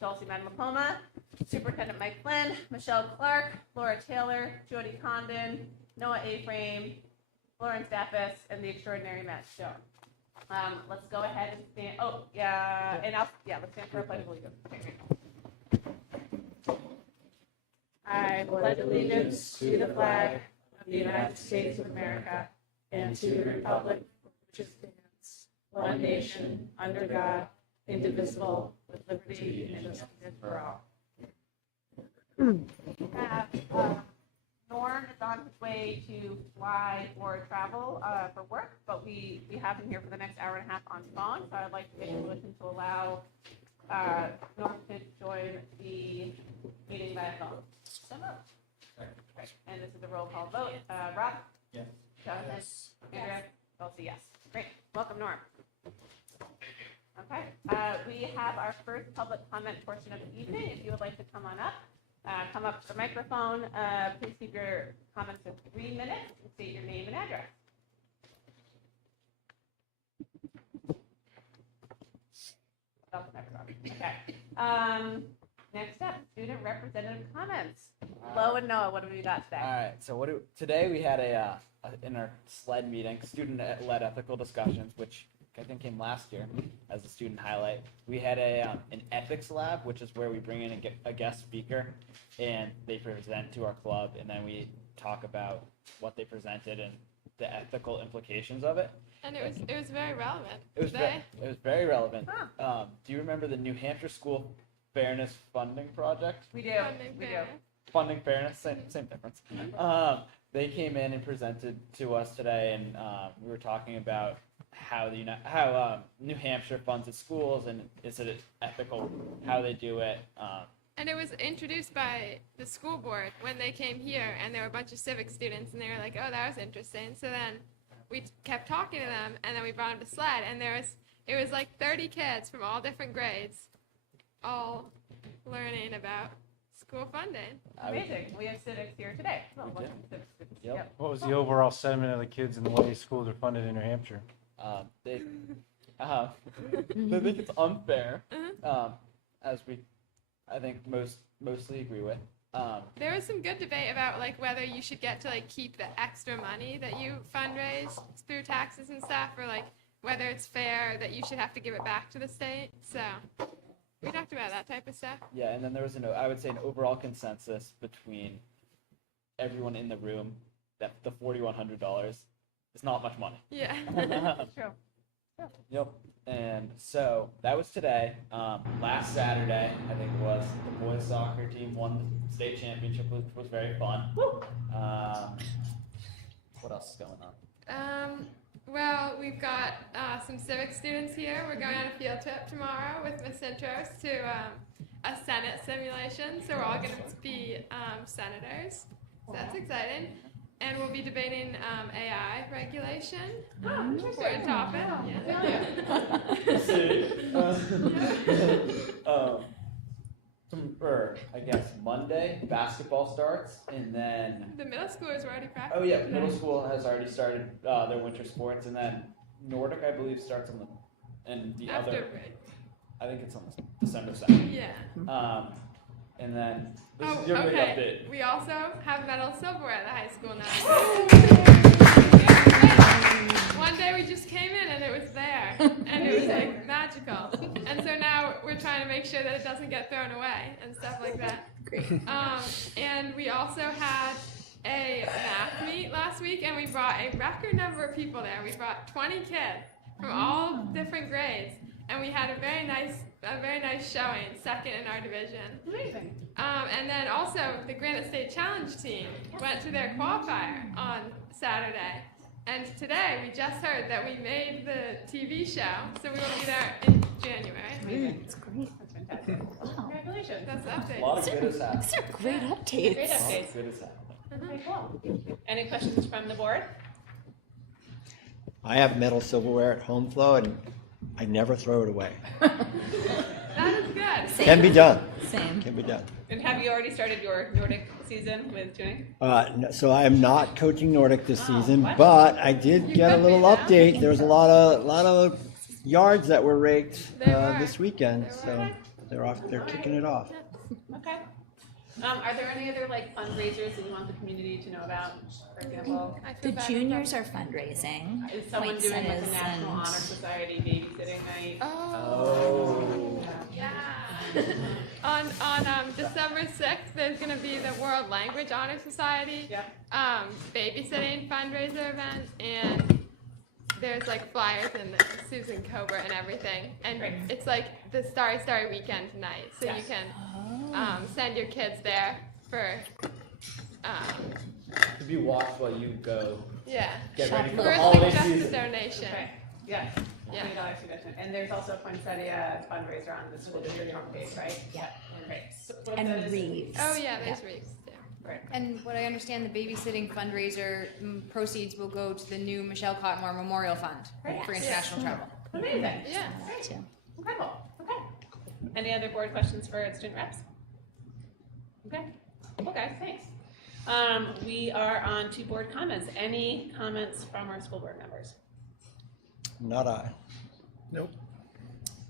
Dulcie Madamapoma, Superintendent Mike Flynn, Michelle Clark, Laura Taylor, Jody Condon, Noah A. Frame, Florence Dappis, and the extraordinary Matt Stone. Let's go ahead and stand. Oh, yeah, and let's stand for a pledge of allegiance. I pledge allegiance to the flag of the United States of America and to the republic which stands one nation under God, indivisible, with liberty and justice for all. We have Norm is on his way to fly or travel for work, but we have him here for the next hour and a half on phone. So I'd like to make a motion to allow Norm to join the meeting by phone. So moved. Right. And this is a roll call vote. Rob? Yes. Jonathan? Yes. Andrea? Elsie, yes. Great. Welcome, Norm. Okay. We have our first public comment portion of the evening. If you would like to come on up, come up to the microphone. Please keep your comments to 3 minutes and state your name and address. Okay. Next up, student representative comments. Lo and Noah, what have we got today? All right. So today we had in our SLED meeting, student-led ethical discussions, which I think came last year as a student highlight. We had an ethics lab, which is where we bring in a guest speaker, and they present to our club, and then we talk about what they presented and the ethical implications of it. And it was very relevant. It was very relevant. Huh. Do you remember the New Hampshire School Fairness Funding Project? We do. Funding fairness, same difference. They came in and presented to us today, and we were talking about how New Hampshire funds its schools, and is it ethical how they do it. And it was introduced by the school board when they came here, and there were a bunch of civic students, and they were like, "Oh, that was interesting." So then we kept talking to them, and then we brought them to SLED, and it was like 30 kids from all different grades, all learning about school funding. Amazing. We have civics here today. Well, We did. Yep. What was the overall sentiment of the kids and the way schools are funded in New Hampshire? They think it's unfair, as I think mostly agree with. There was some good debate about like whether you should get to like keep the extra money that you fundraise through taxes and stuff, or like whether it's fair that you should have to give it back to the state. So we talked about that type of stuff. Yeah, and then there was I would say an overall consensus between everyone in the room that the $4,100 is not much money. Yeah. True. Yep. And so that was today. Last Saturday, I think it was, the boys soccer team won the state championship, which was very fun. What else is going on? Well, we've got some civic students here. We're going on a field trip tomorrow with Miss Intros to a Senate simulation. So we're all going to be senators. So that's exciting. And we'll be debating AI regulation. Important topic. I guess Monday, basketball starts, and then The middle schoolers were already practicing. oh yeah, middle school has already started their winter sports, and then Nordic, I believe, starts on After other. break. I think it's on December 2nd. Yeah. And then this is your big update. We also have medal silverware at the high school now. One day we just came in and it was there, and it was like magical. And so now we're trying to make sure that it doesn't get thrown away and stuff like that. Great. And we also had a math meet last week, and we brought a record number of people there. We brought 20 kids from all different grades, and we had a very nice showing, second in our division. Amazing. And then also the Granite State Challenge team went to their qualifier on Saturday. And today we just heard that we made the TV show, so we will be there in January. Amazing. That's great. That's fantastic. Congratulations. That's the update. A lot of good has happened. These are great updates. Great A lot updates. of good has happened. Okay, cool. Any questions from the board? I have metal silverware at home flow, and I never throw it away. That is good. Same. Can be done. Same. Can be done. And have you already started your Nordic season with tuning? So I am not coaching Nordic this season, what? but I did You get a could little be now. update. There was a lot of yards that were raked They were. this weekend. They So were. They're kicking it off. Okay. Are there any other like fundraisers that you want the community to know about? For example, I feel The bad juniors are fundraising. is someone doing like a Poinsettias National and- Honor Society babysitting night? Oh. Yeah. On December 6th, there's gonna be the World Language Honor Society Yeah. babysitting fundraiser event, and there's like flyers and Susan Cobra and everything, and Great. it's like the Starry Weekend tonight, so you Yes. can send your kids there for To be watched while you go yeah get ready for for the a holiday suggested season. donation. Okay. Yeah. Yeah. $20 suggestion. And there's also a poinsettia fundraiser on the school district homepage, right? Yeah. Great. So And poinsettias- Reeves. Oh yeah, there's Reeves too. Great. And what I understand, the babysitting fundraiser proceeds will go to the new Michelle Cottonmore Memorial Fund for international travel. Amazing. Yeah. Too. Incredible. Okay. Any other board questions for student reps? Okay. Okay, thanks. We are on to board comments. Any comments from our school board members? Not I.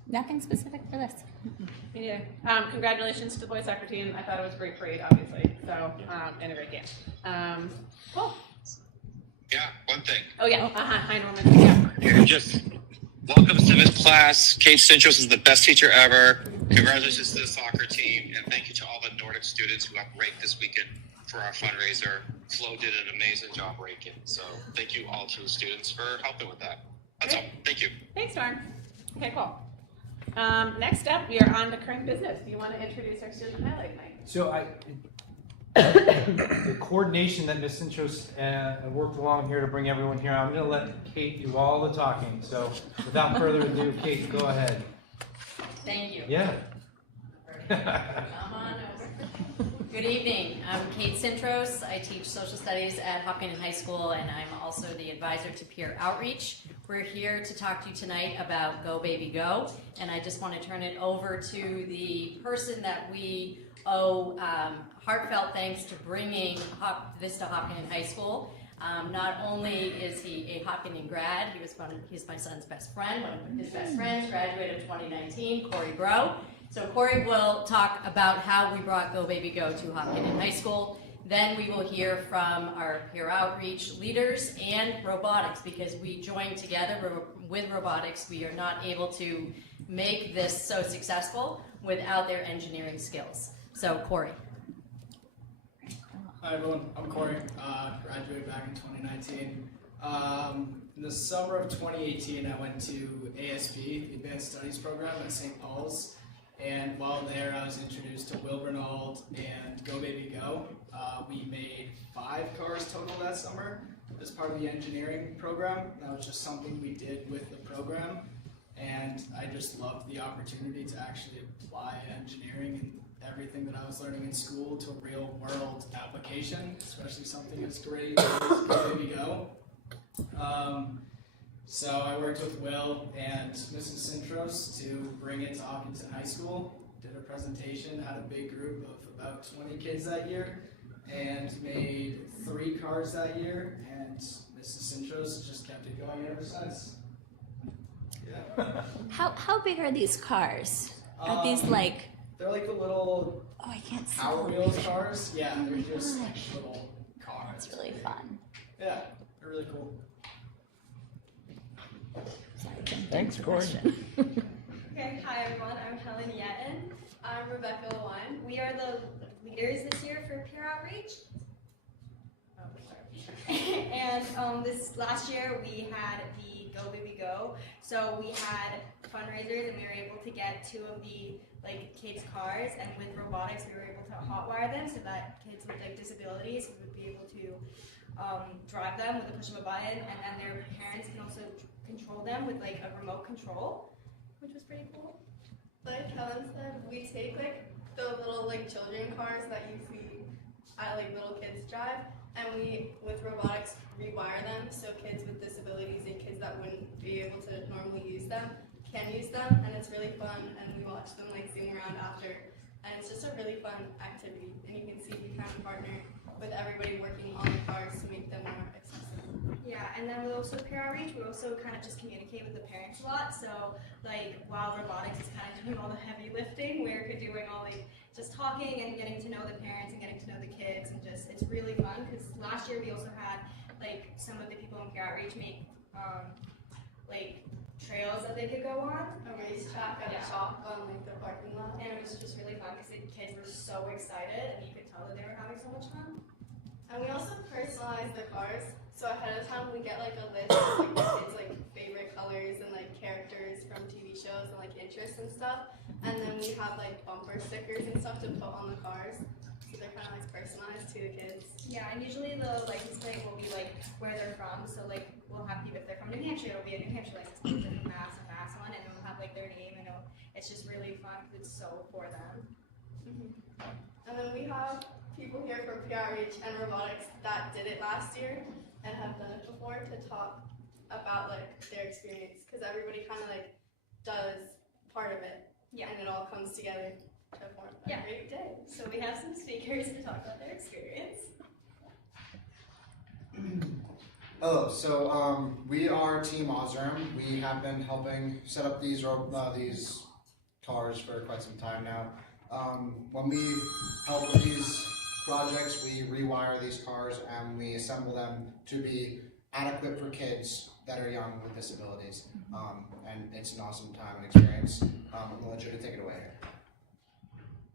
Nothing specific for this. Me neither. Congratulations to the boys soccer team. I thought it was a great parade, obviously. So, and a great game. Cool. Yeah, one thing. Oh yeah. Hi, Norman. Yeah. Here, just welcome civics class. Kate Cintros is the best teacher ever. Congratulations to the soccer team, and thank you to all the Nordic students who have raked this weekend for our fundraiser. Flo did an amazing job raking, so thank you all to the students for helping with that. That's all. Thank you. Thanks, Norm. Okay, cool. Next up, we are on to current business. Do you want to introduce our student highlight night? So the coordination that Ms. Intros worked along here to bring everyone here, I'm gonna let Kate do all the talking. So without further ado, Kate, go ahead. Thank you. Yeah. Come on over. Good evening. I'm Kate Cintros. I teach social studies at Hopkinton High School, and I'm also the advisor to peer outreach. We're here to talk to you tonight about Go Baby Go, and I just want to turn it over to the person that we owe heartfelt thanks to bringing this to Hopkinton High School. Not only is he a Hopkinton grad, he's my son's best friend. One of his best friends graduated in 2019, Corey Grow. So Corey will talk about how we brought Go Baby Go to Hopkinton High School. Then we will hear from our peer outreach leaders and robotics, because we joined together with robotics. We are not able to make this so successful without their engineering skills. So Corey. Hi everyone, I'm Corey, graduated back in 2019. In the summer of 2018 I went to ASP, the Advanced Studies program at St. Paul's, and while there I was introduced to Will Bernald and Go Baby Go. We made 5 cars total that summer as part of the engineering program. That was just something we did with the program, and I just loved the opportunity to actually apply engineering and everything that I was learning in school to a real world application, especially something as great as Go Baby Go. So I worked with Will and Mrs. Cintros to bring it to Hopkinton High School, did a presentation, had a big group of about 20 kids that year, and made 3 cars that year, and Mrs. Cintros just kept it going ever since. Yeah. How big are these cars? Are these like? They're like the little Oh, I can't see. Power them. Wheels cars. Yeah, they're just like little cars. That's really fun. Yeah, they're really cool. Sorry, Kim, Thanks, for the Corey. question. Okay, hi everyone, I'm Helen Yetten. I'm Rebecca Lewine. We are the leaders this year for peer outreach. Oh, sorry. And this last year we had the Go Baby Go. So we had fundraisers and we were able to get 2 of the kids' cars, and with robotics we were able to hotwire them so that kids with disabilities would be able to drive them with the push of a button, and then their parents can also control them with a remote control, which was pretty cool. Like Helen said, we take the little children cars that you see at little kids drive, and we with robotics rewire them so kids with disabilities and kids that wouldn't be able to normally use them can use them, and it's really fun, and we watch them zoom around after, and it's just a really fun activity, and you can see we kind of partner with everybody working on the cars to make them more accessible. Yeah, and then we also peer outreach, we also kind of just communicate with the parents a lot. So like while robotics is kind of doing all the heavy lifting, we're doing all like just talking and getting to know the parents and getting to know the kids, and just it's really fun because last year we also had like some of the people in peer outreach make like trails that they could go on. A racetrack at a shop on like the parking lot. And it was just really fun because the kids were so excited and you could tell that they were having so much fun. And we also personalize the cars. So ahead of time we get like a list of like the kids' like favorite colors and like characters from TV shows and like interests and stuff. And then we have like bumper stickers and stuff to put on the cars. So they're kind of like personalized to the kids. Yeah, and usually the license plate will be like where they're from. So like we'll have people, if they're from New Hampshire, it'll be a New Hampshire license plate. If they're from Mass, a Mass one, and then we'll have like their name, and it's just really fun because it's so for them. And then we have people here from PRH and robotics that did it last year and have done it before to talk about like their experience, because everybody kind of like does part of it. Yeah. And it all comes together to form a great day. So we have some speakers to talk about their experience. Hello, so we are Team Ozram. We have been helping set up these cars for quite some time now. When we help with these projects, we rewire these cars and we assemble them to be adequate for kids that are young with disabilities. And it's an awesome time and experience. I'm going to let you take it away.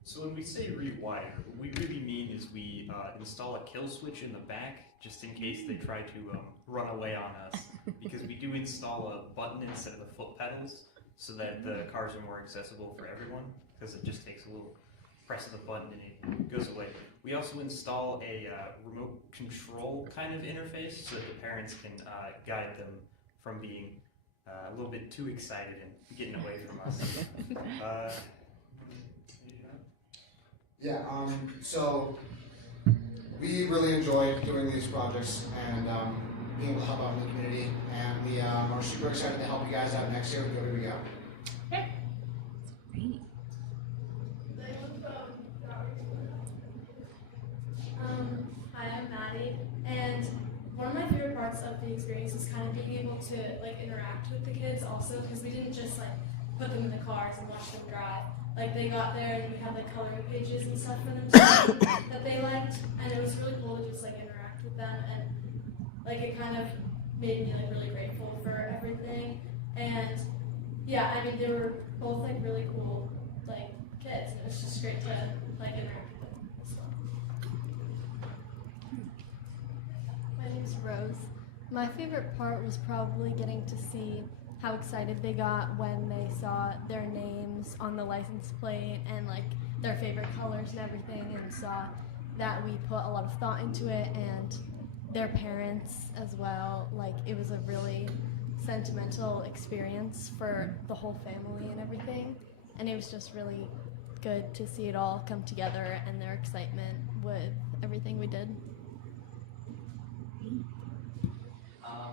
So when we say rewire, what we really mean is we install a kill switch in the back just in case they try to run away on us, because we do install a button instead of the foot pedals so that the cars are more accessible for everyone, because it just takes a little press of the button and it goes away. We also install a remote control kind of interface so that the parents can guide them from being a little bit too excited and getting away from us. Yeah, so we really enjoy doing these projects and being able to help out in the community, and we are super excited to help you guys out next year with Go We Go. Hi, I'm Maddie, and one of my favorite parts of the experience is kind of being able to like interact with the kids also, because we didn't just like put them in the cars and watch them drive. Like they got there and we had like coloring pages and stuff for them that they liked, and it was really cool to just like interact with them, and like it kind of made me like really grateful for everything. And yeah, I mean they were both like really cool like kids, and it was just great to like interact with them as well. My name's Rose. My favorite part was probably getting to see how excited they got when they saw their names on the license plate and like their favorite colors and everything, and saw that we put a lot of thought into it, and their parents as well. Like it was a really sentimental experience for the whole family and everything, and it was just really good to see it all come together and their excitement with everything we did.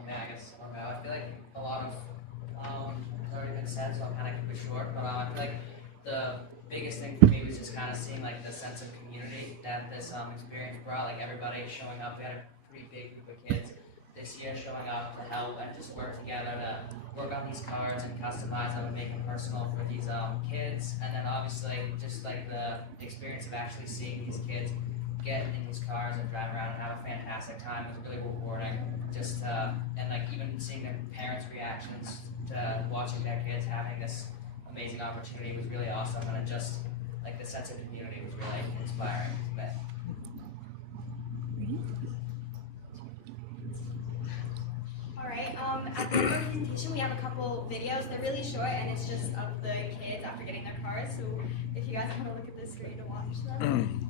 I guess I feel like a lot of has already been said, so I'll kind of keep it short. But I feel like the biggest thing for me was just kind of seeing like the sense of community that this experience brought. Like everybody showing up. We had a pretty big group of kids this year showing up to help and just work together to work on these cards and customize them and make them personal for these kids. And then obviously just like the experience of actually seeing these kids get in these cars and drive around and have a fantastic time was really rewarding. Just and like even seeing their parents' reactions to watching their kids having this amazing opportunity was really awesome, and it just like the sense of community was really inspiring to me. All right, at the end of the presentation, we have a couple videos. They're really short, and it's just of the kids after getting their cars. So if you guys want to look at the screen to watch them.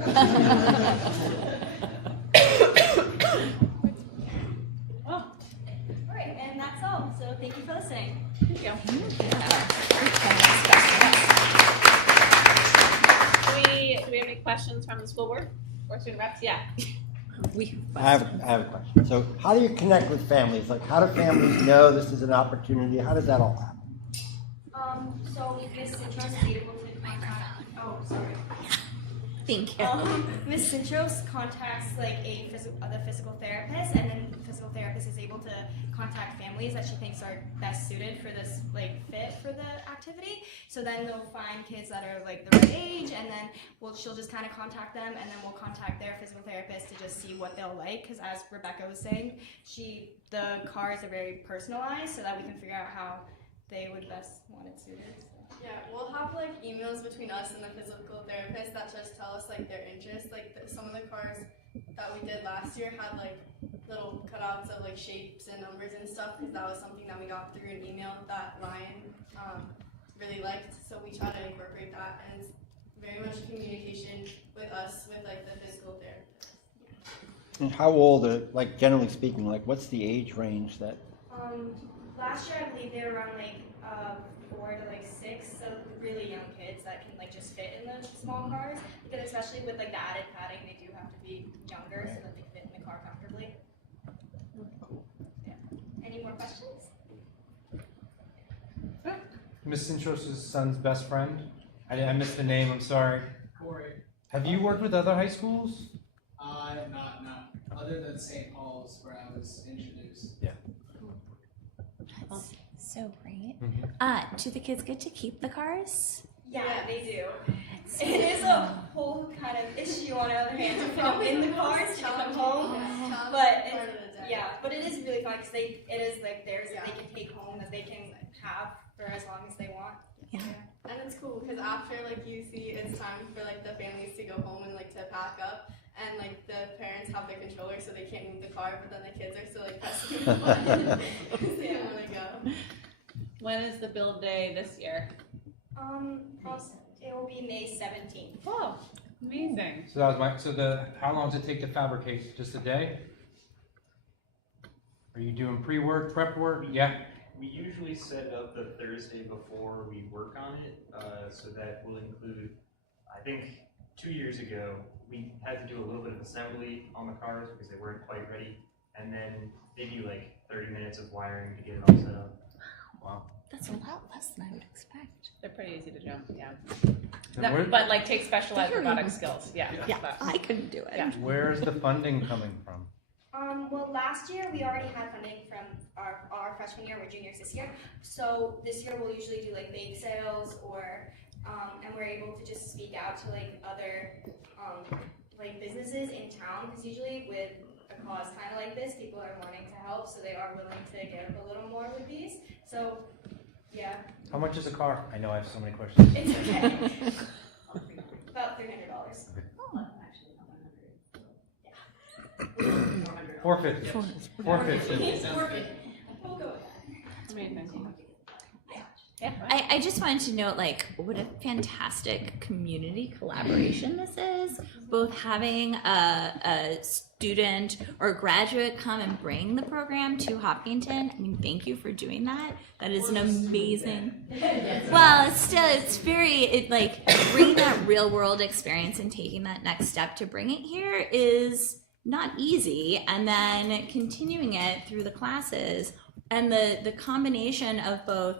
Oh, All right, and that's all. So thank you for listening. thank you. Do we have any questions from the school board or student reps? Yeah. I have a question. So how do you connect with families? Like, how do families know this is an opportunity? How does that all happen? So Miss Cintros is able to contact. Oh, sorry. Thank you. Miss Cintros contacts like the physical therapist, and then the physical therapist is able to contact families that she thinks are best suited for this like fit for the activity. So then they'll find kids that are like the right age, and then she'll just kind of contact them, and then we'll contact their physical therapist to just see what they'll like. Because as Rebecca was saying, the cars are very personalized, so that we can figure out how they would best want it suited. Yeah, we'll have like emails between us and the physical therapist that just tell us like their interests. Like some of the cars that we did last year had like little cutouts of like shapes and numbers and stuff, because that was something that we got through an email that Ryan really liked. So we try to incorporate that, and it's very much communication with us with like the physical therapist. And how old, like generally speaking, like what's the age range that? Last year I believe they were around like 4 to like 6, so really young kids that can like just fit in the small cars. Because especially with like the added padding, they do have to be younger so that they fit in the car comfortably. Yeah. Any more questions? Miss Cintros' son's best friend? I missed the name, I'm sorry. Corey. Have you worked with other high schools? Not, no. Other than St. Paul's, where I was introduced. Yeah. That's so great. Mm-hmm. Do the kids get to keep the cars? Yeah, they do. It is a whole kind of issue on the other hand to put them in the cars to come home. But but it is really fun because it is like theirs that they can take home, that they can have for as long as they want. Yeah. And it's cool because after like you see it's time for like the families to go home and like to pack up, and like the parents have their controller so they can't move the car, but then the kids are still like pressing the button because they don't want to go. When is the build day this year? It will be May 17th. Oh, amazing. So that was how long does it take to fabricate? Just a day? Are you doing pre-work, prep work? Yeah. We usually set up the Thursday before we work on it, so that will include, I think 2 years ago, we had to do a little bit of assembly on the cars because they weren't quite ready, and then maybe like 30 minutes of wiring to get it all set up. Wow. That's a lot less than I would expect. They're pretty easy to jump, yeah. And But like take specialized robotic skills, yeah. Yeah, I couldn't do it. Yeah. Where's the funding coming from? Well, last year we already had funding from our freshman year. We're juniors this year. So this year we'll usually do like bake sales or, and we're able to just speak out to like other like businesses in town, because usually with a cause kind of like this, people are wanting to help, so they are willing to give a little more with these. So, yeah. How much is a car? I know I have so many questions. It's okay. About $300. Oh. $450. $450. Amazing. I just wanted to note, like, what a fantastic community collaboration this is. Both having a student or a graduate come and bring the program to Hopkinton. I mean, thank you for doing that. That is an amazing. Well, it's like bringing that real world experience and taking that next step to bring it here is not easy. And then continuing it through the classes and the combination of both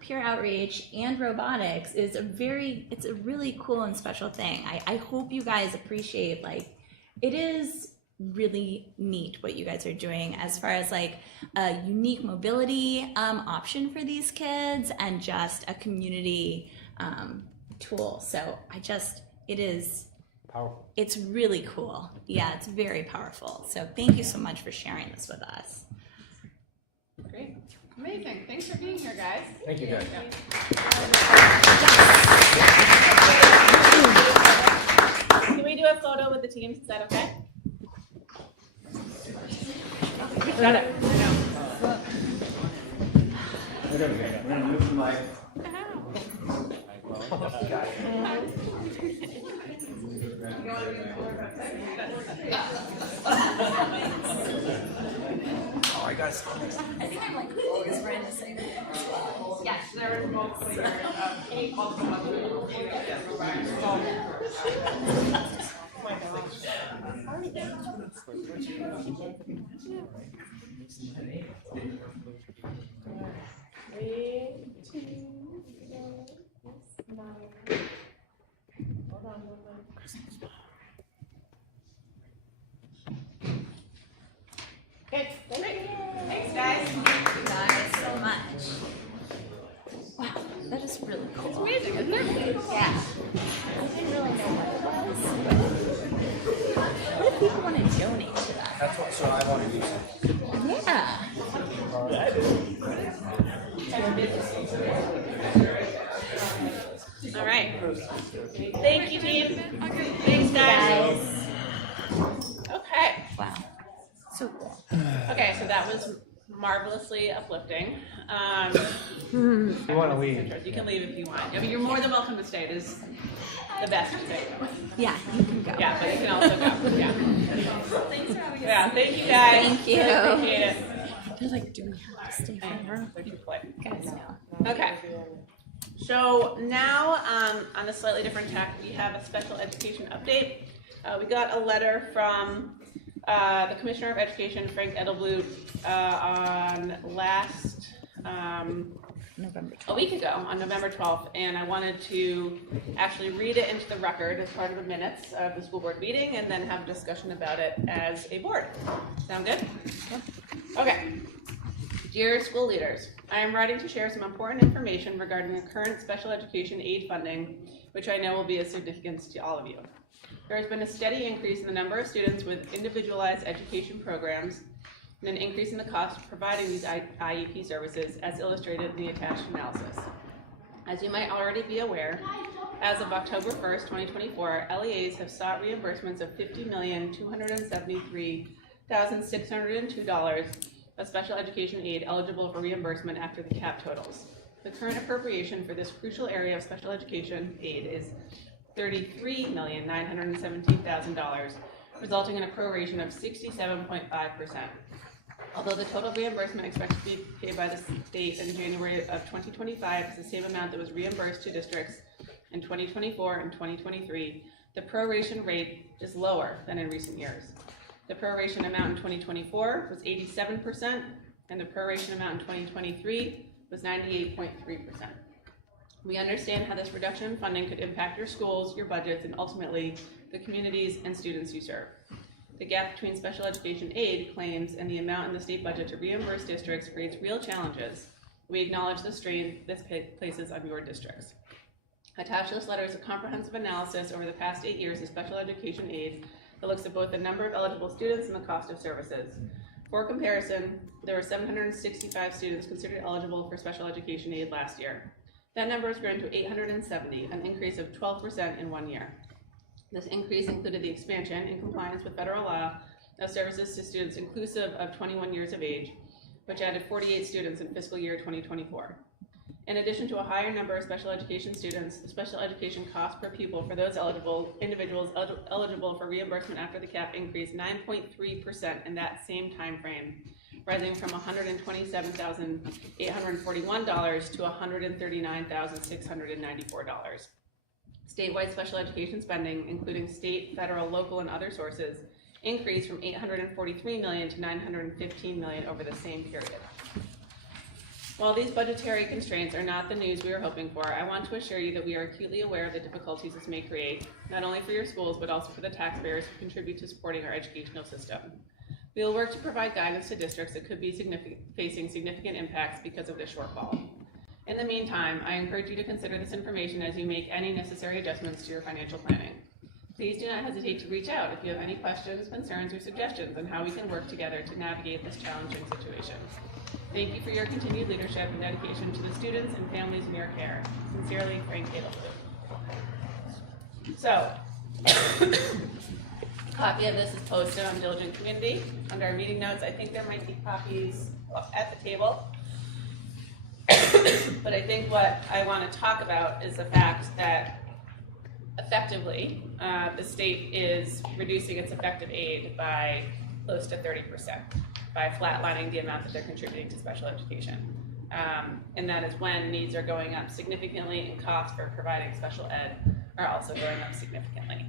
peer outreach and robotics is it's a really cool and special thing. I hope you guys appreciate, like, it is really neat what you guys are doing as far as like a unique mobility option for these kids and just a community tool. So it is powerful. It's really cool. Yeah, it's very powerful. So thank you so much for sharing this with us. Great. Amazing. Thanks for being here, guys. Thank you, guys. Can we do a photo with the teams? Is that okay? Got it. We're gonna move the mic. All right, guys. I think I'm like always wearing the same thing as well. Yes, there was multiple years of Kate also Okay, thanks guys. Thank you guys so much. Wow, that is really cool. It's amazing, isn't it? Yeah. I didn't really know what it was. What if people want to donate to that? That's what, so I want to use it. Yeah. All right. Thank you, team. Thanks, guys. Okay. Wow. So cool. Okay, so that was marvelously uplifting. You want to leave? You can leave if you want. I mean, you're more than welcome to stay. It is the best to stay. Yeah, you can go. Yeah, but you can also go. Yeah. Thanks for having us. Yeah, thank you guys. Thank you. Really appreciate it. They're like, do we have to stay forever? Guys, no. Okay. So now, on a slightly different tack, we have a special education update. We got a letter from the Commissioner of Education, Frank Edelblut, on last November 12th. a week ago, on November 12th, and I wanted to actually read it into the record as part of the minutes of the school board meeting, and then have a discussion about it as a board. Sound good? Okay. Dear school leaders, I am writing to share some important information regarding the current special education aid funding, which I know will be of significance to all of you. There has been a steady increase in the number of students with individualized education programs and an increase in the cost of providing these IEP services, as illustrated in the attached analysis. As you might already be aware, as of October 1st, 2024, LEAs have sought reimbursements of $50,273,602 of special education aid eligible for reimbursement after the cap totals. The current appropriation for this crucial area of special education aid is $33,917,000, resulting in a proration of 67.5%. Although the total reimbursement expected to be paid by the state in January of 2025 is the same amount that was reimbursed to districts in 2024 and 2023, the proration rate is lower than in recent years. The proration amount in 2024 was 87%, and the proration amount in 2023 was 98.3%. We understand how this reduction in funding could impact your schools, your budgets, and ultimately the communities and students you serve. The gap between special education aid claims and the amount in the state budget to reimburse districts creates real challenges. We acknowledge the strain this places on your districts. Attached to this letter is a comprehensive analysis over the past 8 years of special education aid that looks at both the number of eligible students and the cost of services. For comparison, there were 765 students considered eligible for special education aid last year. That number has grown to 870, an increase of 12% in 1 year. This increase included the expansion, in compliance with federal law, of services to students inclusive of 21 years of age, which added 48 students in fiscal year 2024. In addition to a higher number of special education students, the special education cost per pupil for those individuals eligible for reimbursement after the cap increased 9.3% in that same time frame, rising from $127,841 to $139,694. Statewide special education spending, including state, federal, local, and other sources, increased from $843 million to $915 million over the same period. While these budgetary constraints are not the news we were hoping for, I want to assure you that we are acutely aware of the difficulties this may create, not only for your schools, but also for the taxpayers who contribute to supporting our educational system. We will work to provide guidance to districts that could be facing significant impacts because of this shortfall. In the meantime, I encourage you to consider this information as you make any necessary adjustments to your financial planning. Please do not hesitate to reach out if you have any questions, concerns, or suggestions on how we can work together to navigate this challenging situation. Thank you for your continued leadership and dedication to the students and families in your care. Sincerely, Frank Edelblut. So, copy of this is posted on Diligent Community under our meeting notes. I think there might be copies at the table. But I think what I want to talk about is the fact that effectively, the state is reducing its effective aid by close to 30%, by flatlining the amount that they're contributing to special education. And that is when needs are going up significantly and costs for providing special ed are also going up significantly.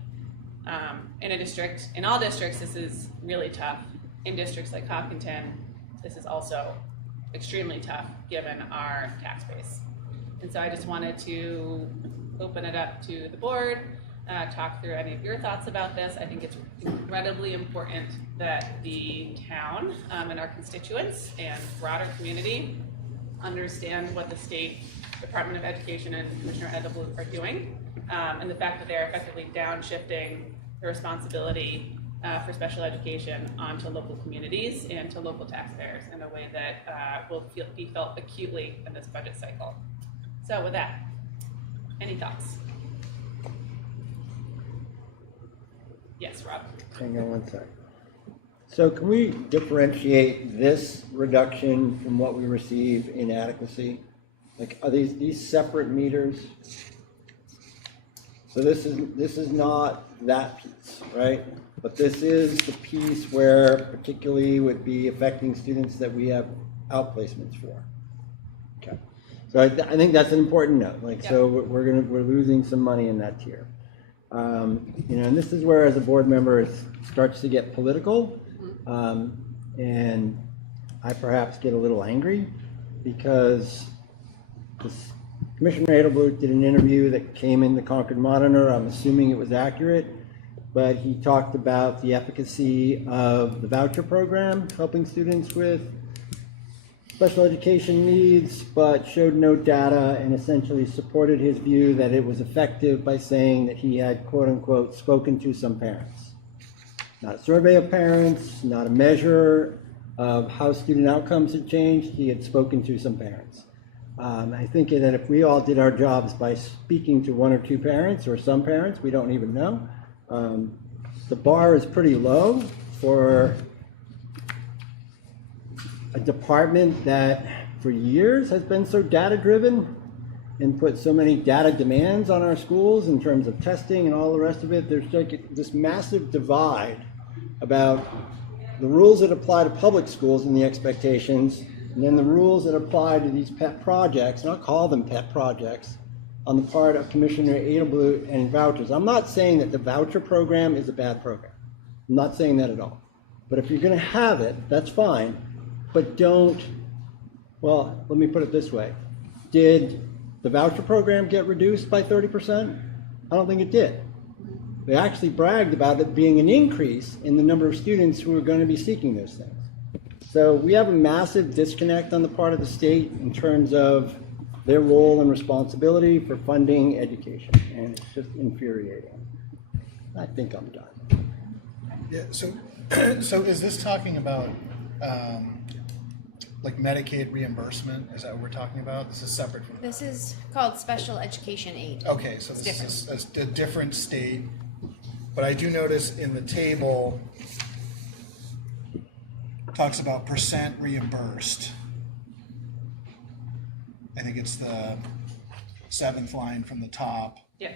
In all districts, this is really tough. In districts like Hopkinton, this is also extremely tough given our tax base. And so I just wanted to open it up to the board, talk through any of your thoughts about this. I think it's incredibly important that the town and our constituents and broader community understand what the state Department of Education and Commissioner Edelblut are doing, and the fact that they're effectively downshifting the responsibility for special education onto local communities and to local taxpayers in a way that will be felt acutely in this budget cycle. So with that, any thoughts? Yes, Rob. Hang on one sec. So can we differentiate this reduction from what we receive in adequacy? Like, are these separate meters? So this is not that piece, right? But this is the piece where particularly would be affecting students that we have outplacements for. Okay. So I think that's an important note. Like, so we're losing some money in that tier. And this is where, as a board member, it starts to get political, and I perhaps get a little angry because Commissioner Edelblut did an interview that came in the Concord Monitor. I'm assuming it was accurate, but he talked about the efficacy of the voucher program helping students with special education needs, but showed no data and essentially supported his view that it was effective by saying that he had, quote unquote, spoken to some parents. Not a survey of parents, not a measure of how student outcomes had changed. He had spoken to some parents. I think that if we all did our jobs by speaking to one or two parents or some parents, we don't even know, the bar is pretty low for a department that for years has been so data driven and put so many data demands on our schools in terms of testing and all the rest of it. There's like this massive divide about the rules that apply to public schools and the expectations, and then the rules that apply to these pet projects, and I'll call them pet projects, on the part of Commissioner Edelblut and vouchers. I'm not saying that the voucher program is a bad program. I'm not saying that at all. But if you're going to have it, that's fine. But don't, well, let me put it this way. Did the voucher program get reduced by 30%? I don't think it did. They actually bragged about it being an increase in the number of students who are going to be seeking those things. So we have a massive disconnect on the part of the state in terms of their role and responsibility for funding education, and it's just infuriating. I think I'm done. Yeah, so is this talking about like Medicaid reimbursement? Is that what we're talking about? This is separate from This is called special education aid. Okay, so this is a different state. But I do notice in the table, talks about percent reimbursed. I think it's the 7th line from the top. Yeah.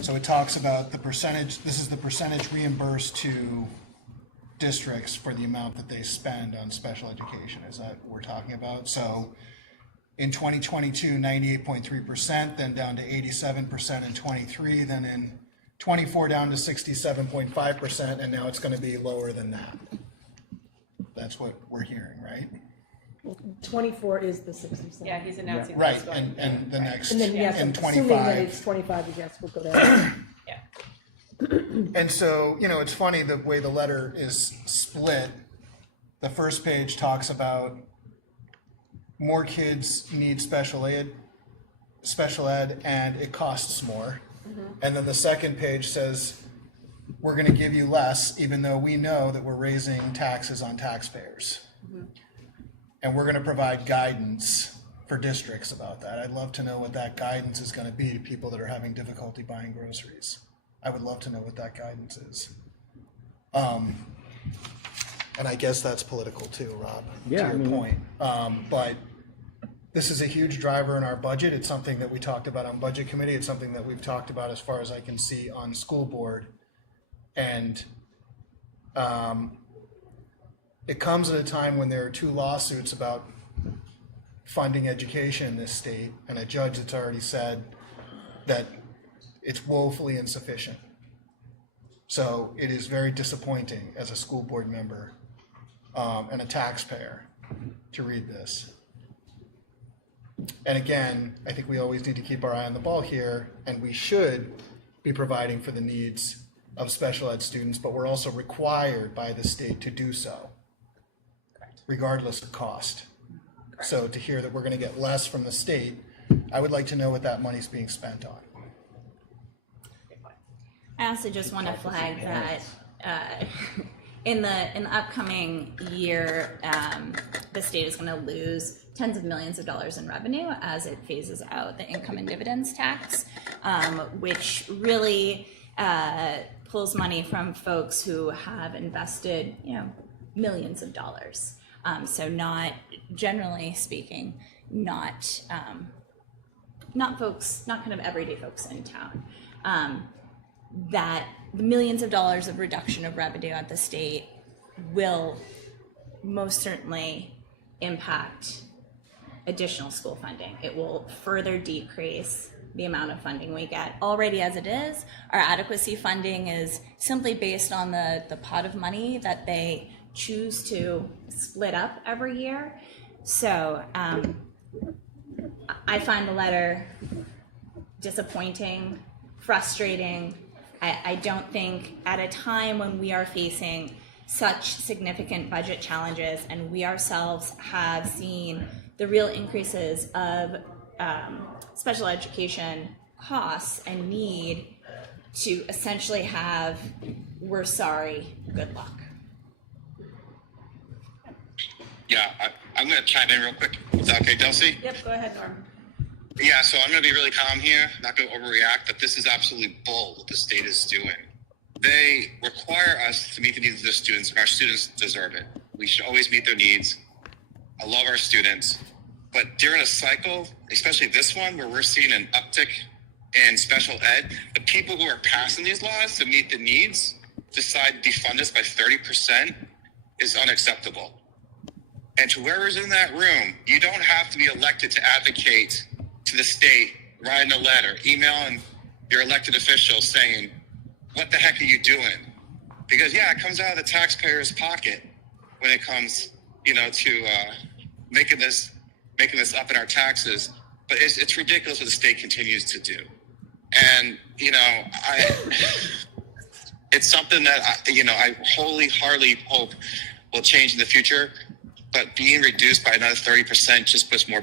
So it talks about the percentage, this is the percentage reimbursed to districts for the amount that they spend on special education. Is that what we're talking about? So in 2022, 98.3%, then down to 87% in 23, then in 24 down to 67.5%, and now it's going to be lower than that. That's what we're hearing, right? 24 is the 67. Yeah, he's announcing right, this one. and the next, and then yes, and assuming 25. that it's 25, yes, we'll go down. Yeah. And so, it's funny the way the letter is split. The first page talks about more kids need special ed, and it costs more. And then the second page says, we're going to give you less, even though we know that we're raising taxes on taxpayers. And we're going to provide guidance for districts about that. I'd love to know what that guidance is going to be to people that are having difficulty buying groceries. I would love to know what that guidance is. And I guess that's political too, Rob, to your point. But This is a huge driver in our budget. It's something that we talked about on budget committee. It's something that we've talked about as far as I can see on school board. And it comes at a time when there are 2 lawsuits about funding education in this state, and a judge that's already said that it's woefully insufficient. So it is very disappointing as a school board member and a taxpayer to read this. And again, I think we always need to keep our eye on the ball here, and we should be providing for the needs of special ed students, but we're also required by the state to do so, regardless of cost. So to hear that we're going to get less from the state, I would like to know what that money's being spent on. I also just want to flag that in the upcoming year, the state is going to lose tens of millions of dollars in revenue as it phases out the income and dividends tax, which really pulls money from folks who have invested, millions of dollars. So not, generally speaking, not folks, not kind of everyday folks in town. That the millions of dollars of reduction of revenue at the state will most certainly impact additional school funding. It will further decrease the amount of funding we get. Already as it is, our adequacy funding is simply based on the pot of money that they choose to split up every year. So I find the letter disappointing, frustrating. I don't think at a time when we are facing such significant budget challenges and we ourselves have seen the real increases of special education costs and need to essentially have, we're sorry, good luck. Yeah, I'm going to chime in real quick. Is that okay, Delcy? Yep, go ahead, Norm. Yeah, so I'm going to be really calm here, not going to overreact, but this is absolutely bull what the state is doing. They require us to meet the needs of the students, and our students deserve it. We should always meet their needs. I love our students. But during a cycle, especially this one, where we're seeing an uptick in special ed, the people who are passing these laws to meet the needs decide to defund us by 30% is unacceptable. And to whoever's in that room, you don't have to be elected to advocate to the state, writing a letter, emailing your elected officials saying, what the heck are you doing? Because yeah, it comes out of the taxpayer's pocket when it comes, to making this up in our taxes. But it's ridiculous what the state continues to do. And, it's something that, I wholeheartedly hope will change in the future. But being reduced by another 30% just puts more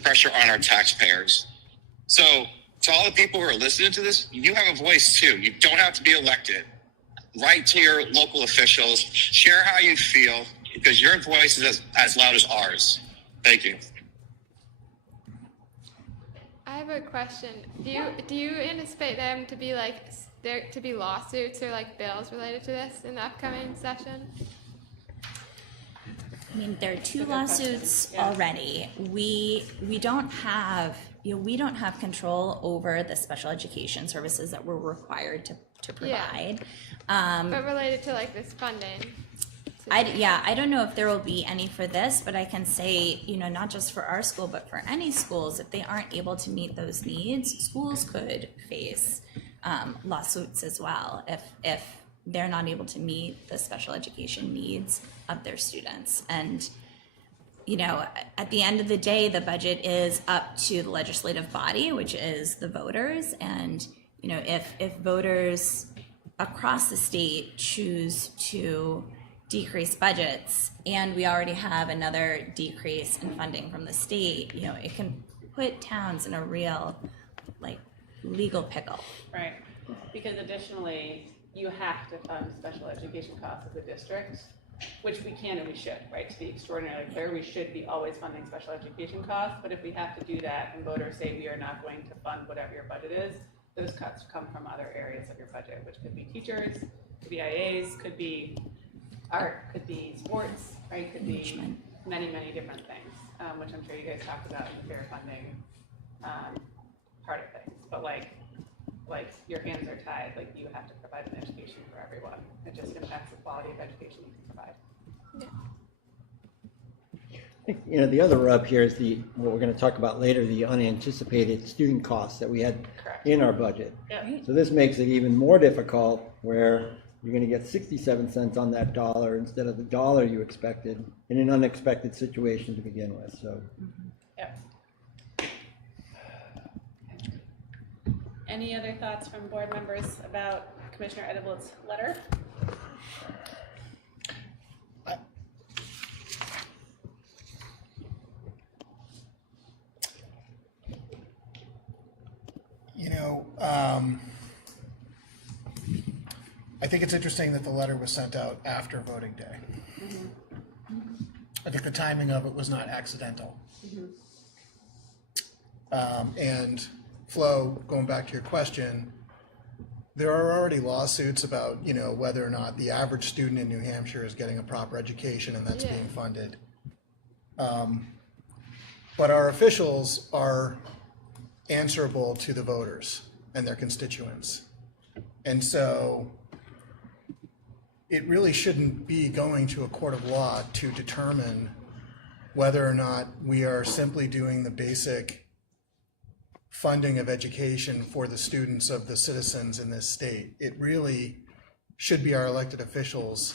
pressure on our taxpayers. So to all the people who are listening to this, you have a voice too. You don't have to be elected. Write to your local officials, share how you feel, because your voice is as loud as ours. Thank you. I have a question. Do you anticipate them to be there to be lawsuits or bills related to this in the upcoming session? I mean, there are 2 lawsuits already. We don't have control over the special education services that we're required to provide. But related to this funding. I don't know if there will be any for this, but I can say, not just for our school, but for any schools, if they aren't able to meet those needs, schools could face lawsuits as well if they're not able to meet the special education needs of their students. And, at the end of the day, the budget is up to the legislative body, which is the voters. And, if voters across the state choose to decrease budgets, and we already have another decrease in funding from the state, it can put towns in a real, legal pickle. Right, because additionally, you have to fund special education costs of the district, which we can and we should, right? To be extraordinarily clear, we should be always funding special education costs, but if we have to do that and voters say we are not going to fund whatever your budget is, those cuts come from other areas of your budget, which could be teachers, could be IAs, could be art, could be sports, right? Could be many, many different things. which I'm sure you guys talked about in the fair funding part of things. But like your hands are tied, like you have to provide an education for everyone. It just impacts the quality of education you can provide. I think, you know, the other rub here is what we're going to talk about later, the unanticipated student costs that we had in our budget. Yep. So this makes it even more difficult, where you're going to get 67 cents on that dollar instead of the dollar you expected in an unexpected situation to begin with. So. Yep. Any other thoughts from board members about Commissioner Ediblett's letter? You know, I think it's interesting that the letter was sent out after voting day. I think the timing of it was not accidental. And Flo, going back to your question, there are already lawsuits about, you know, whether or not the average student in New Hampshire is getting a proper education and that's being funded. But our officials are answerable to the voters and their constituents. And so it really shouldn't be going to a court of law to determine whether or not we are simply doing the basic funding of education for the students of the citizens in this state. It really should be our elected officials'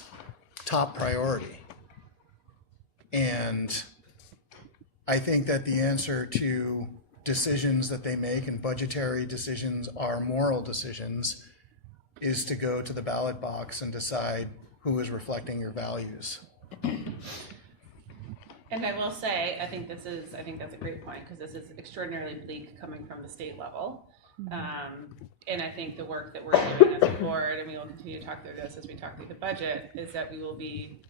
top priority. And I think that the answer to decisions that they make, and budgetary decisions are moral decisions, is to go to the ballot box and decide who is reflecting your values. And I will say, I think that's a great point, because this is extraordinarily bleak coming from the state level. And I think the work that we're doing as a board, and we will continue to talk through this as we talk through the budget, is that we will be,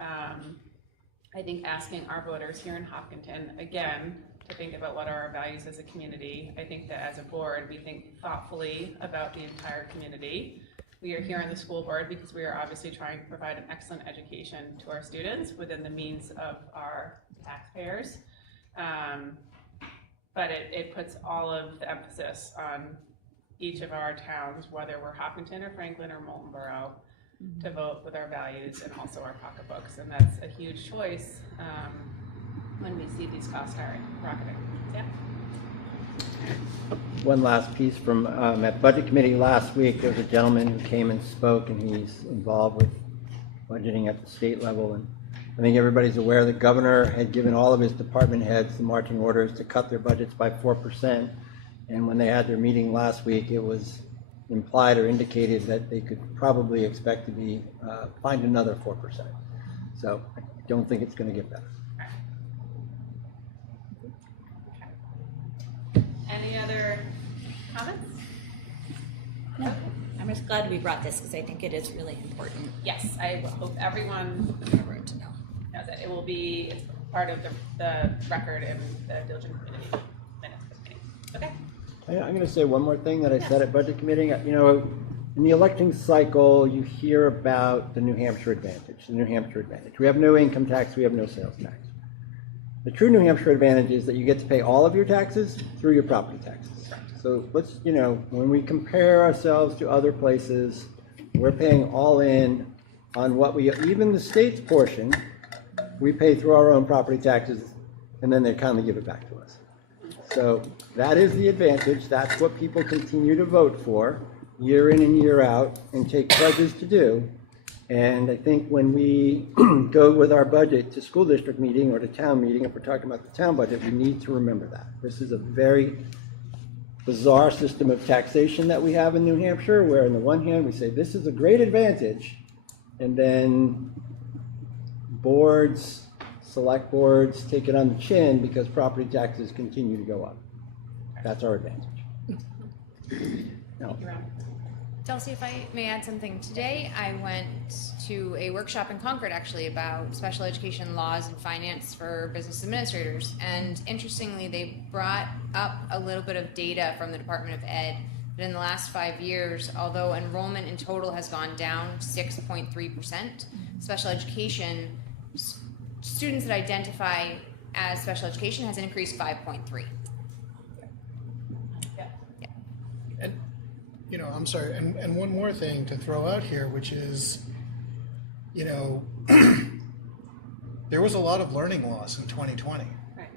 I think, asking our voters here in Hopkinton, again, to think about what are our values as a community. I think that as a board, we think thoughtfully about the entire community. We are here on the school board because we are obviously trying to provide an excellent education to our students within the means of our taxpayers. But it puts all of the emphasis on each of our towns, whether we're Hopkinton or Franklin or Moulton Borough, to vote with our values and also our pocketbooks. And that's a huge choice when we see these costs are rocketing. Yeah. One last piece from at budget committee last week. There was a gentleman who came and spoke, and he's involved with budgeting at the state level. And I think everybody's aware the governor had given all of his department heads the marching orders to cut their budgets by 4%. And when they had their meeting last week, it was implied or indicated that they could probably expect to be find another 4%. So I don't think it's going to get better. Any other comments? No, I'm just glad we brought this because I think it is really important. Yes, I hope everyone knows it. It will be, it's part of the record in the diligent community minutes of this meeting. Okay. I'm going to say one more thing that I said at budget committee. You know, in the election cycle, you hear about the New Hampshire advantage, We have no income tax, we have no sales tax. The true New Hampshire advantage is that you get to pay all of your taxes through your property taxes. So let's, you know, when we compare ourselves to other places, we're paying all in on what we, even the state's portion, we pay through our own property taxes, and then they kindly give it back to us. So that is the advantage. That's what people continue to vote for year in and year out and take pledges to do. And I think when we go with our budget to school district meeting or to town meeting, if we're talking about the town budget, we need to remember that. This is a very bizarre system of taxation that we have in New Hampshire, where on the one hand we say this is a great advantage, and then boards, select boards take it on the chin because property taxes continue to go up. That's our advantage. No. Chelsea, if I may add something. Today I went to a workshop in Concord actually about special education laws and finance for business administrators. And interestingly, they brought up a little bit of data from the Department of Ed that in the last 5 years, although enrollment in total has gone down 6.3%, special education students that identify as special education has increased 5.3. And, you know, I'm sorry, and one more thing to throw out here, which is, you know, there was a lot of learning loss in 2020. Right.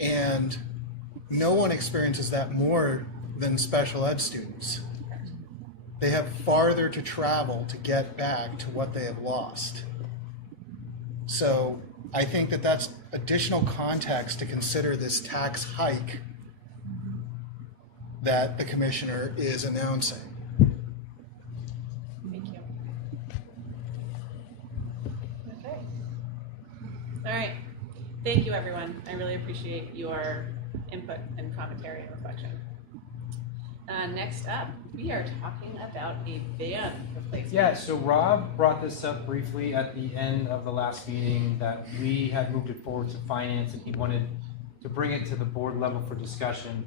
And no one experiences that more than special ed students. They have farther to travel to get back to what they have lost. So I think that that's additional context to consider this tax hike that the commissioner is announcing. Thank you. Okay. All right. Thank you, everyone. I really appreciate your input and commentary and reflection. Next up, we are talking about a van replacement. Yeah, so Rob brought this up briefly at the end of the last meeting that we had moved it forward to finance and he wanted to bring it to the board level for discussion.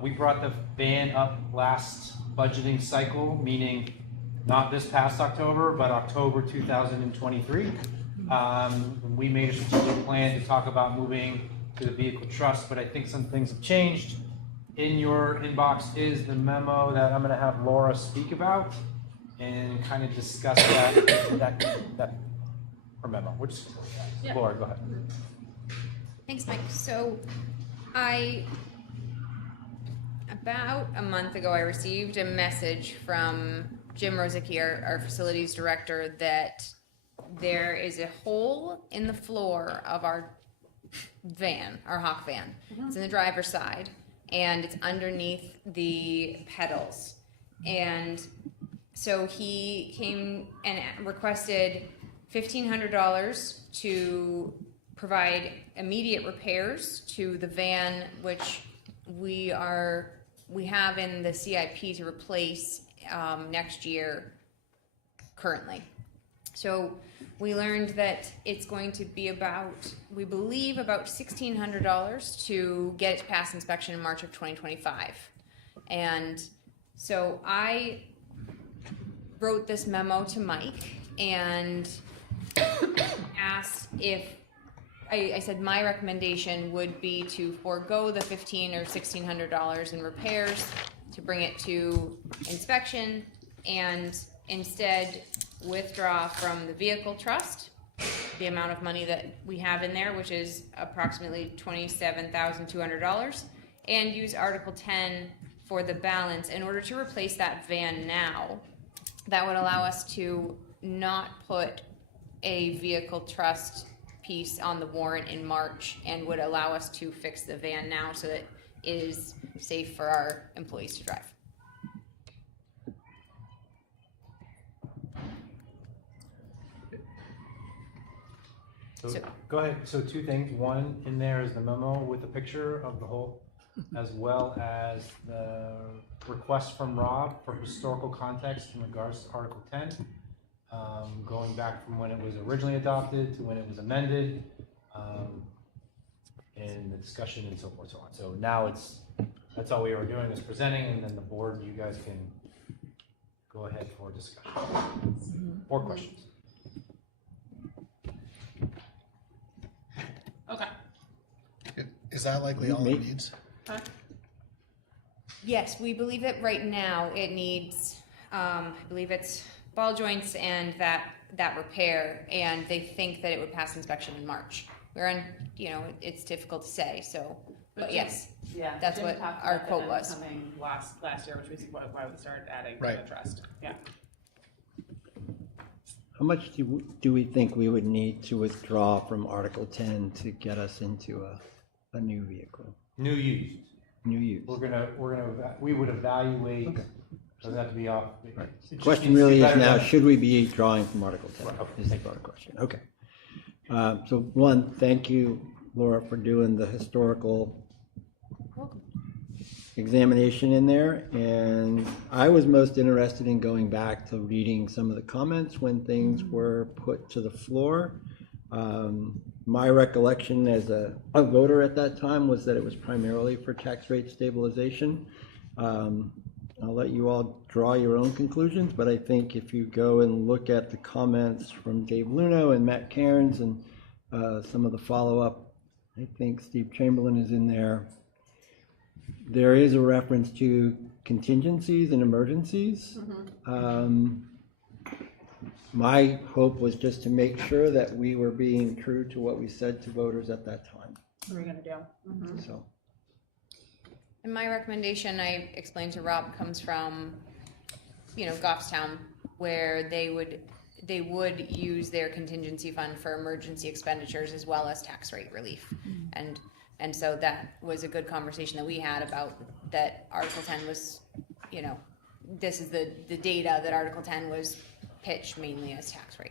We brought the van up last budgeting cycle, meaning not this past October, but October 2023. We made a strategic plan to talk about moving to the vehicle trust, but I think some things have changed. In your inbox is the memo that I'm going to have Laura speak about and kind of discuss that her memo. Which, Yeah. Laura, go ahead. Thanks, Mike. So about a month ago, I received a message from Jim Rozicki, our facilities director, that there is a hole in the floor of our van, our Hawk van. It's in the driver's side, and it's underneath the pedals. And so he came and requested $1,500 to provide immediate repairs to the van, which we have in the CIP to replace next year currently. So we learned that it's going to be about, we believe, about $1,600 to get it past inspection in March of 2025. And so I wrote this memo to Mike and asked if, I said my recommendation would be to forego the $1,500 or $1,600 in repairs to bring it to inspection and instead withdraw from the vehicle trust the amount of money that we have in there, which is approximately $27,200, and use Article 10 for the balance in order to replace that van now. That would allow us to not put a vehicle trust piece on the warrant in March and would allow us to fix the van now so that it is safe for our employees to drive. So go ahead. So two things. One, in there is the memo with a picture of the hole, as well as the request from Rob for historical context in regards to Article 10, going back from when it was originally adopted to when it was amended, and the discussion and so forth, so on. So now that's all we were doing is presenting, and then the board, you guys can go ahead for discussion or questions. Okay. Is that likely all it needs? Huh? Yes, we believe that right now it needs, I believe it's ball joints and that repair, and they think that it would pass inspection in March. We're on, it's difficult to say, so, but yes, Yeah, that's Jim what talked our about quote that was. coming last year, which was why we started adding to Right. the trust. Yeah. How much do we think we would need to withdraw from Article 10 to get us into a new vehicle? New use. New use. We would evaluate. Okay. Doesn't have to be off. The question really is now, should we be drawing from Article 10? Right, okay. Is the broader question. Okay. So one, thank you, Laura, for doing the historical examination in there. And I was most interested in going back to reading some of the comments when things were put to the floor. My recollection as a voter at that time was that it was primarily for tax rate stabilization. I'll let you all draw your own conclusions, but I think if you go and look at the comments from Dave Luno and Matt Cairns and some of the follow-up. I think Steve Chamberlain is in there. There is a reference to contingencies and emergencies. My hope was just to make sure that we were being true to what we said to voters at that time. What are we gonna do? So, And my recommendation, I explained to Rob, comes from, Goffstown, where they would use their contingency fund for emergency expenditures as well as tax rate relief. And so that was a good conversation that we had about that Article 10 was, this is the data that Article 10 was pitched mainly as tax rate.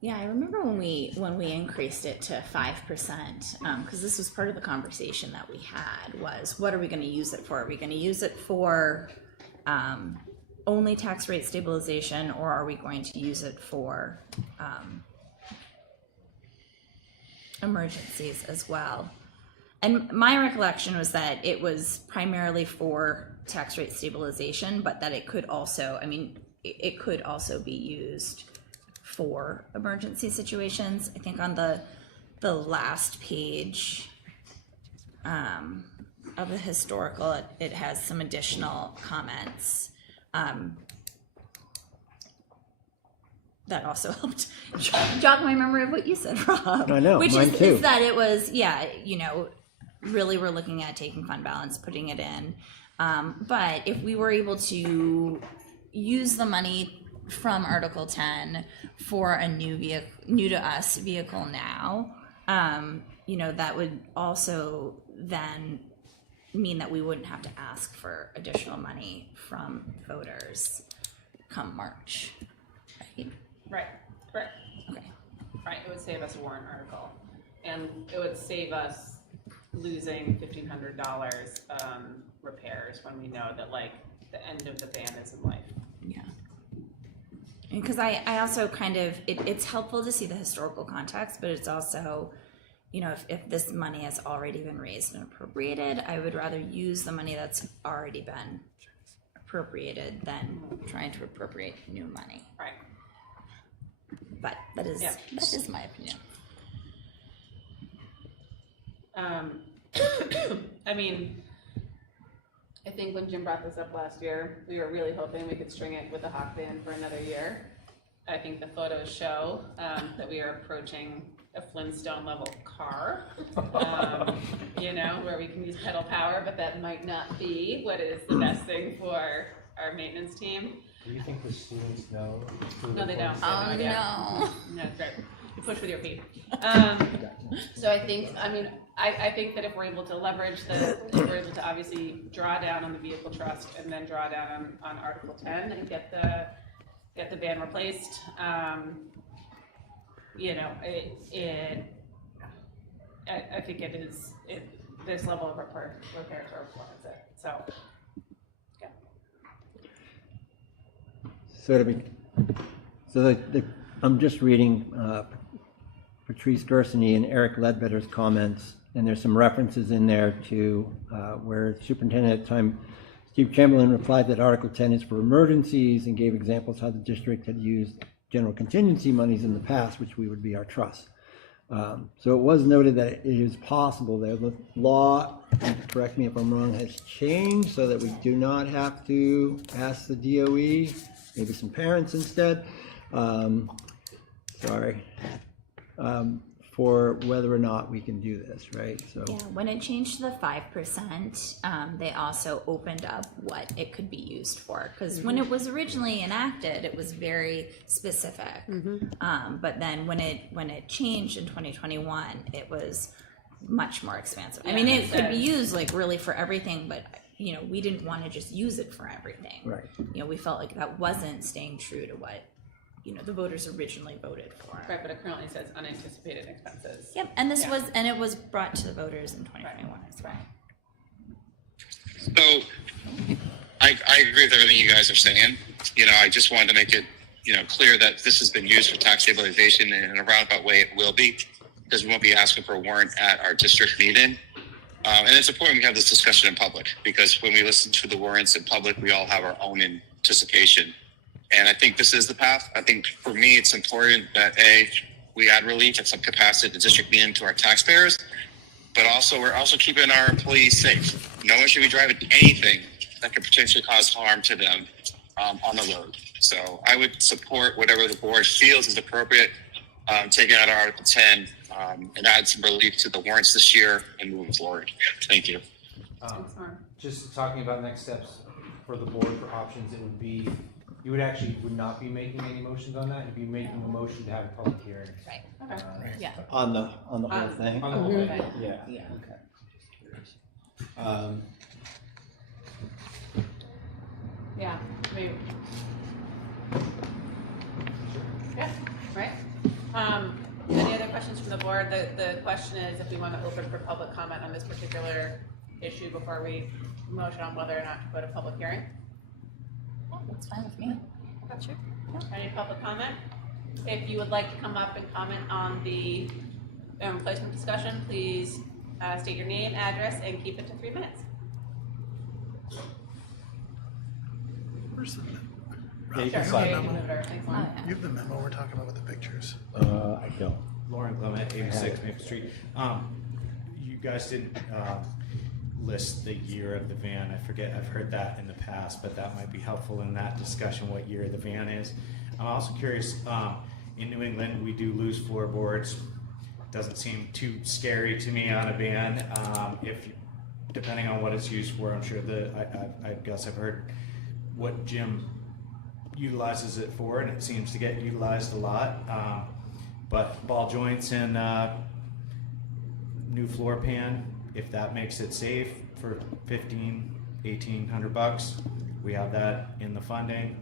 Yeah, I remember when we increased it to 5%, because this was part of the conversation that we had, was what are we going to use it for? Are we going to use it for only tax rate stabilization, or are we going to use it for emergencies as well? And my recollection was that it was primarily for tax rate stabilization, but that it could also, it could also be used for emergency situations. I think on the last page of the historical, it has some additional comments that also helped jog my memory of what you said, Rob. I know, which mine too. is that it was, really we're looking at taking fund balance, putting it in. But if we were able to use the money from Article 10 for a new to us vehicle now, that would also then mean that we wouldn't have to ask for additional money from voters come March. Right, correct. Okay. Right, it would save us a warrant article, and it would save us losing $1,500 repairs when we know that the end of the van is in life. Yeah. Because I also it's helpful to see the historical context, but it's also, if this money has already been raised and appropriated, I would rather use the money that's already been appropriated than trying to appropriate new money. Right. But that is my opinion. I think when Jim brought this up last year, we were really hoping we could string it with the Hawk Band for another year. I think the photos show that we are approaching a Flintstone level car, where we can use pedal power, but that might not be what is the best thing for our maintenance team. Do you think the students know? No, they don't. Oh, They have no. idea. No, great. You push with your feet. So I think, I think that if we're able to leverage if we're able to obviously draw down on the vehicle trust and then draw down on Article 10 and get the van replaced, I think this level of repairs are worth it. So, yeah. I'm just reading Patrice Gersony and Eric Ledbetter's comments, and there's some references in there to where Superintendent at the time, Steve Chamberlain, replied that Article 10 is for emergencies and gave examples how the district had used general contingency monies in the past, which we would be our trust. So it was noted that it is possible that the law, correct me if I'm wrong, has changed so that we do not have to ask the DOE, maybe some parents instead, for whether or not we can do this, right? So Yeah, when it changed to the 5%, they also opened up what it could be used for. Because when it was originally enacted, it was very specific. But then when it changed in 2021, it was much more expansive. I mean, it could be used really for everything, but we didn't want to just use it for everything. Right. We felt like that wasn't staying true to what the voters originally voted for. Right, but it currently says unanticipated expenses. Yep, and it was brought to the voters in 2021 as well. So I agree with everything you guys are saying. I just wanted to make it, clear that this has been used for tax stabilization, and in a roundabout way it will be, because we won't be asking for a warrant at our district meeting. And it's important we have this discussion in public, because when we listen to the warrants in public, we all have our own anticipation And I think this is the path. I think for me, it's important that we add relief at some capacity at the district meeting to our taxpayers, but also we're also keeping our employees safe. No one should be driving anything that could potentially cause harm to them on the road. So I would support whatever the board feels is appropriate, taking out Article 10 and add some relief to the warrants this year and moving forward. Thank you. Just talking about next steps for the board for options, it would be, you would not be making any motions on that. You'd be making a motion to have a public hearing. Right. Yeah. On the whole thing? On the whole thing. Yeah. Okay. Yeah, maybe. Yeah, right. Any other questions from the board? The question is if we want to open for public comment on this particular issue before we motion on whether or not to put a public hearing. That's fine with me. Sure. Any public comment? If you would like to come up and comment on the replacement discussion, please state your name, address, and keep it to 3 minutes. Where's the memo? Yeah, you Sure, can slide you them. can move it over. Thanks, Lauren. You have the memo we're talking about with the pictures. I don't. Lauren Clement, 86 Maple Street. You guys did list the year of the van. I forget, I've heard that in the past, but that might be helpful in that discussion, what year the van is. I'm also curious, in New England, we do lose floorboards. Doesn't seem too scary to me on a van. Depending on what it's used for, I'm sure I guess I've heard what Jim utilizes it for, and it seems to get utilized a lot. But ball joints and new floor pan, if that makes it safe for $1,800, we have that in the funding.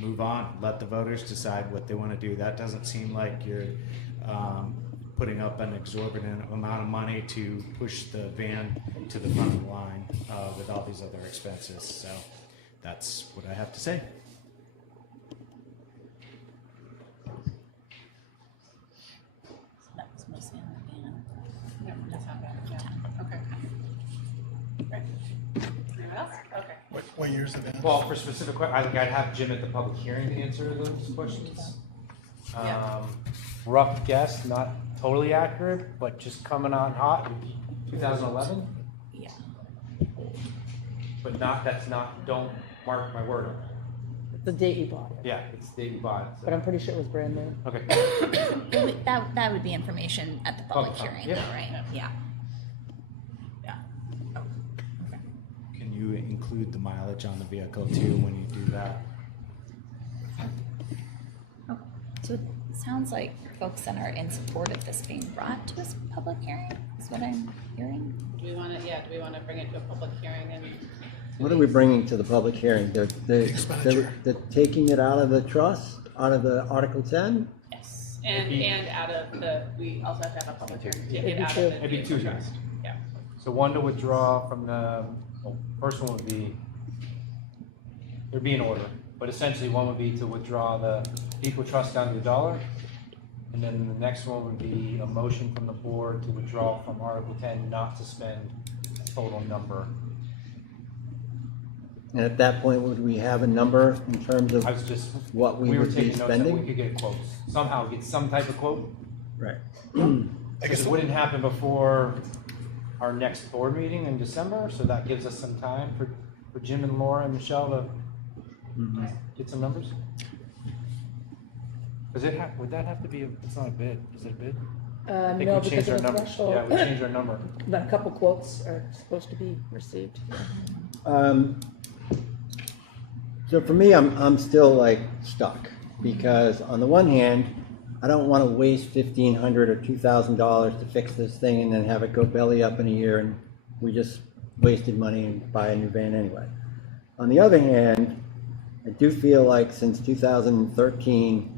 Move on, let the voters decide what they want to do. That doesn't seem like you're putting up an exorbitant amount of money to push the van to the front of the line with all these other expenses. So that's what I have to say. That was mostly on the van. Yeah, that's not bad. Yeah. Okay. Right. Anyone else? Okay. What year's the van? Well, for specific questions, I think I'd have Jim at the public hearing to answer those questions. Rough guess, not totally accurate, but just coming on hot would be 2011. Yeah. But don't mark my word on it. The date you bought it. Yeah, it's the date you bought it. So. But I'm pretty sure it was brand new. Okay. That would be information at the public hearing, yeah. though, right? Yeah. Can you include the mileage on the vehicle too when you do that? Oh, so it sounds like folks that are in support of this being brought to this public hearing is what I'm hearing. Do we want to bring it to a public hearing and? What are we bringing to the public hearing? They're taking it out of the trust, out of the Article 10? Yes. And out of we also have to have a public hearing. Take It'd it out of the. It'd be two things. Yeah. So one to withdraw from first one would be, there'd be an order, but essentially one would be to withdraw the equal trust down to $1. And then the next one would be a motion from the board to withdraw from Article 10, not to spend a total number. And at that point, would we have a number in terms of what we were would be taking notes that we spending? could get quotes, somehow get some type of quote. Right. Because it wouldn't happen before our next board meeting in December, so that gives us some time for Jim and Laura and Michelle to get some numbers. Would that have to be it's not a bid, is it a bid? I think No, we changed because our of the numbers. threshold. Yeah, we changed our number. But a couple quotes are supposed to be received. So for me, I'm still like stuck, because on the one hand, I don't want to waste $1,500 or $2,000 to fix this thing and then have it go belly up in a year and we just wasted money and buy a new van anyway. On the other hand, I do feel like since 2013,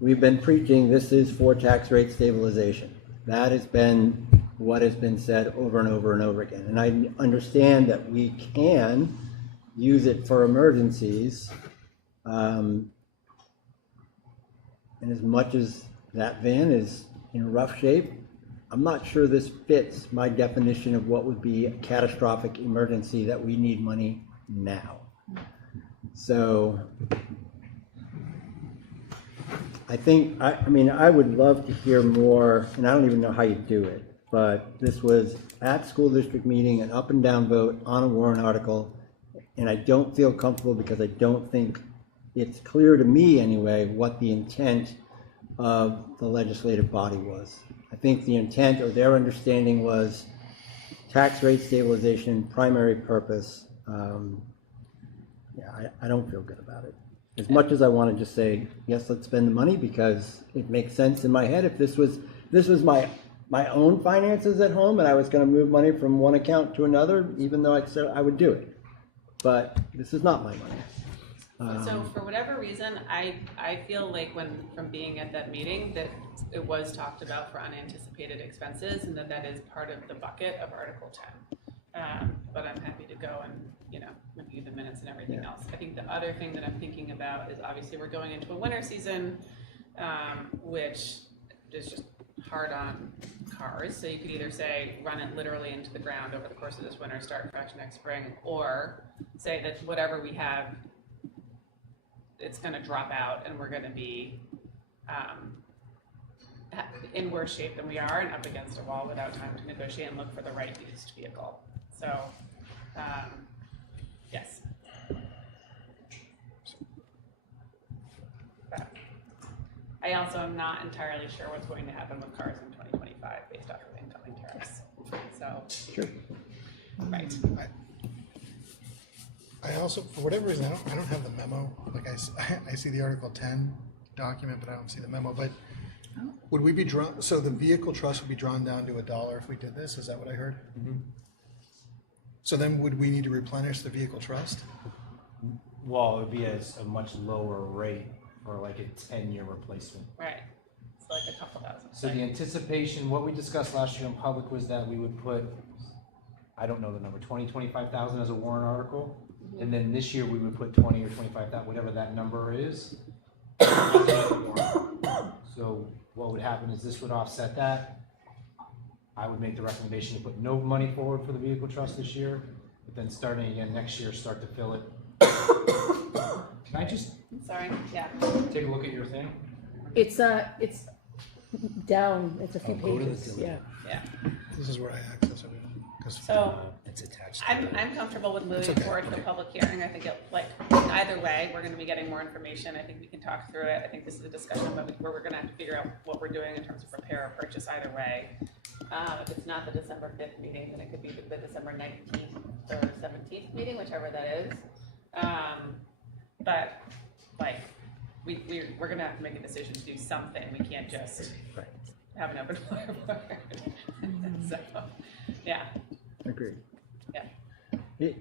we've been preaching this is for tax rate stabilization. That has been what has been said over and over and over again. And I understand that we can use it for emergencies. And as much as that van is in rough shape, I'm not sure this fits my definition of what would be a catastrophic emergency that we need money now. So I think, I mean, I would love to hear more, and I don't even know how you do it, but this was at school district meeting, an up and down vote on a warrant article, and I don't feel comfortable because I don't think it's clear to me anyway what the intent of the legislative body was. I think the intent or their understanding was tax rate stabilization, primary purpose. Yeah, I don't feel good about it. As much as I want to just say, yes, let's spend the money because it makes sense in my head. If this was my own finances at home and I was going to move money from one account to another, even though I would do it. But this is not my money. So for whatever reason, I feel like from being at that meeting that it was talked about for unanticipated expenses and that is part of the bucket of Article 10. But I'm happy to go and, review the minutes and everything else. I think the other thing that I'm thinking about is obviously we're going into a winter season, which is just hard on cars. So you could either say run it literally into the ground over the course of this winter, start fresh next spring, or say that whatever we have, it's going to drop out and we're going to be in worse shape than we are and up against a wall without time to negotiate and look for the right used vehicle. So, yes. But I also am not entirely sure what's going to happen with cars in 2025 based off of incoming tariffs. So, sure. Right. I also, for whatever reason, I don't have the memo. Like I see the Article 10 document, but I don't see the memo. But would we be drawn? So the vehicle trust would be drawn down to $1 if we did this. Is that what I heard? Mm-hmm. So then, would we need to replenish the vehicle trust? Well, it would be a much lower rate for like a 10-year replacement. Right. It's like a couple thousand. So the anticipation, what we discussed last year in public was that we would put, I don't know the number, 25,000 as a warrant article. Mm-hmm. And then this year we would put 20 or 25,000, whatever that number is. So what would happen is this would offset that. I would make the recommendation to put no money forward for the vehicle trust this year, but then starting again next year, start to fill it. Can I just Sorry. Yeah. take a look at your thing? It's down, it's a few go to the pages, yeah. Yeah. This is where I access everything. So it's attached. I'm comfortable with moving okay. forward to the public hearing. I think either way, we're going to be getting more information. I think we can talk through it. I think this is a discussion where we're going to have to figure out what we're doing in terms of repair or purchase either way. If it's not the December 5th meeting, then it could be the December 19th or 17th meeting, whichever that is. But we're going to have to make a decision to do something. We can't just have an open floor. So, yeah. Agreed. Yeah.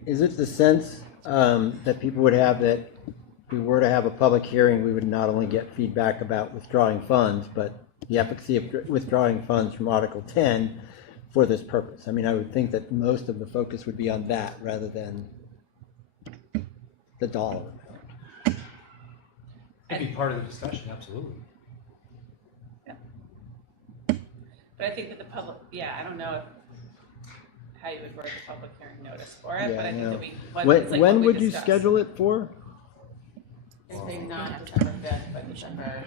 Is it the sense that people would have that if we were to have a public hearing, we would not only get feedback about withdrawing funds, but the efficacy of withdrawing funds from Article 10 for this purpose? I mean, I would think that most of the focus would be on that rather than the dollar amount. It'd be part of the discussion, absolutely. But I think that the public, I don't know how you would word the public hearing notice for it, but I think that when would you schedule it for? Maybe not December 5th, but December.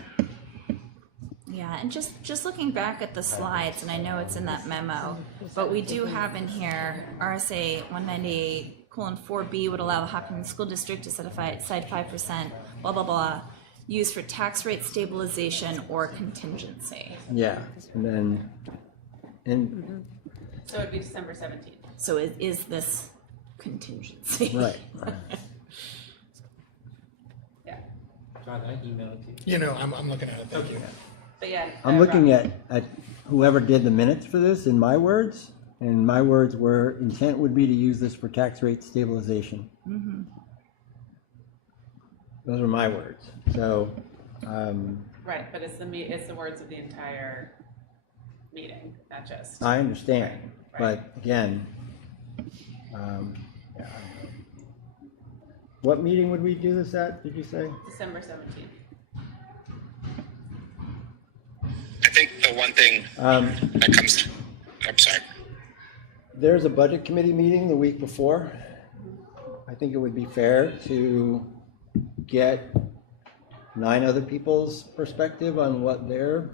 Yeah, and just looking back at the slides, and I know it's in that memo, but we do have in here RSA 198:4B would allow the Hopkinton School District to set aside 5%, blah, blah, blah, used for tax rate stabilization or contingency. Yeah, and then, So it'd be December 17th. So is this contingency? Right. Yeah. John, I emailed it to you. You know, I'm looking at it. Thank you. But yeah. I'm looking at whoever did the minutes for this in my words, and my words were intent would be to use this for tax rate stabilization. Mm-hmm. Those are my words. So. Right, but it's the words of the entire meeting, not just. I understand, Right. but again, I don't know. What meeting would we do this at, did you say? December 17th. I think the one thing that comes, I'm sorry. There's a budget committee meeting the week before. I think it would be fair to get 9 other people's perspective on what their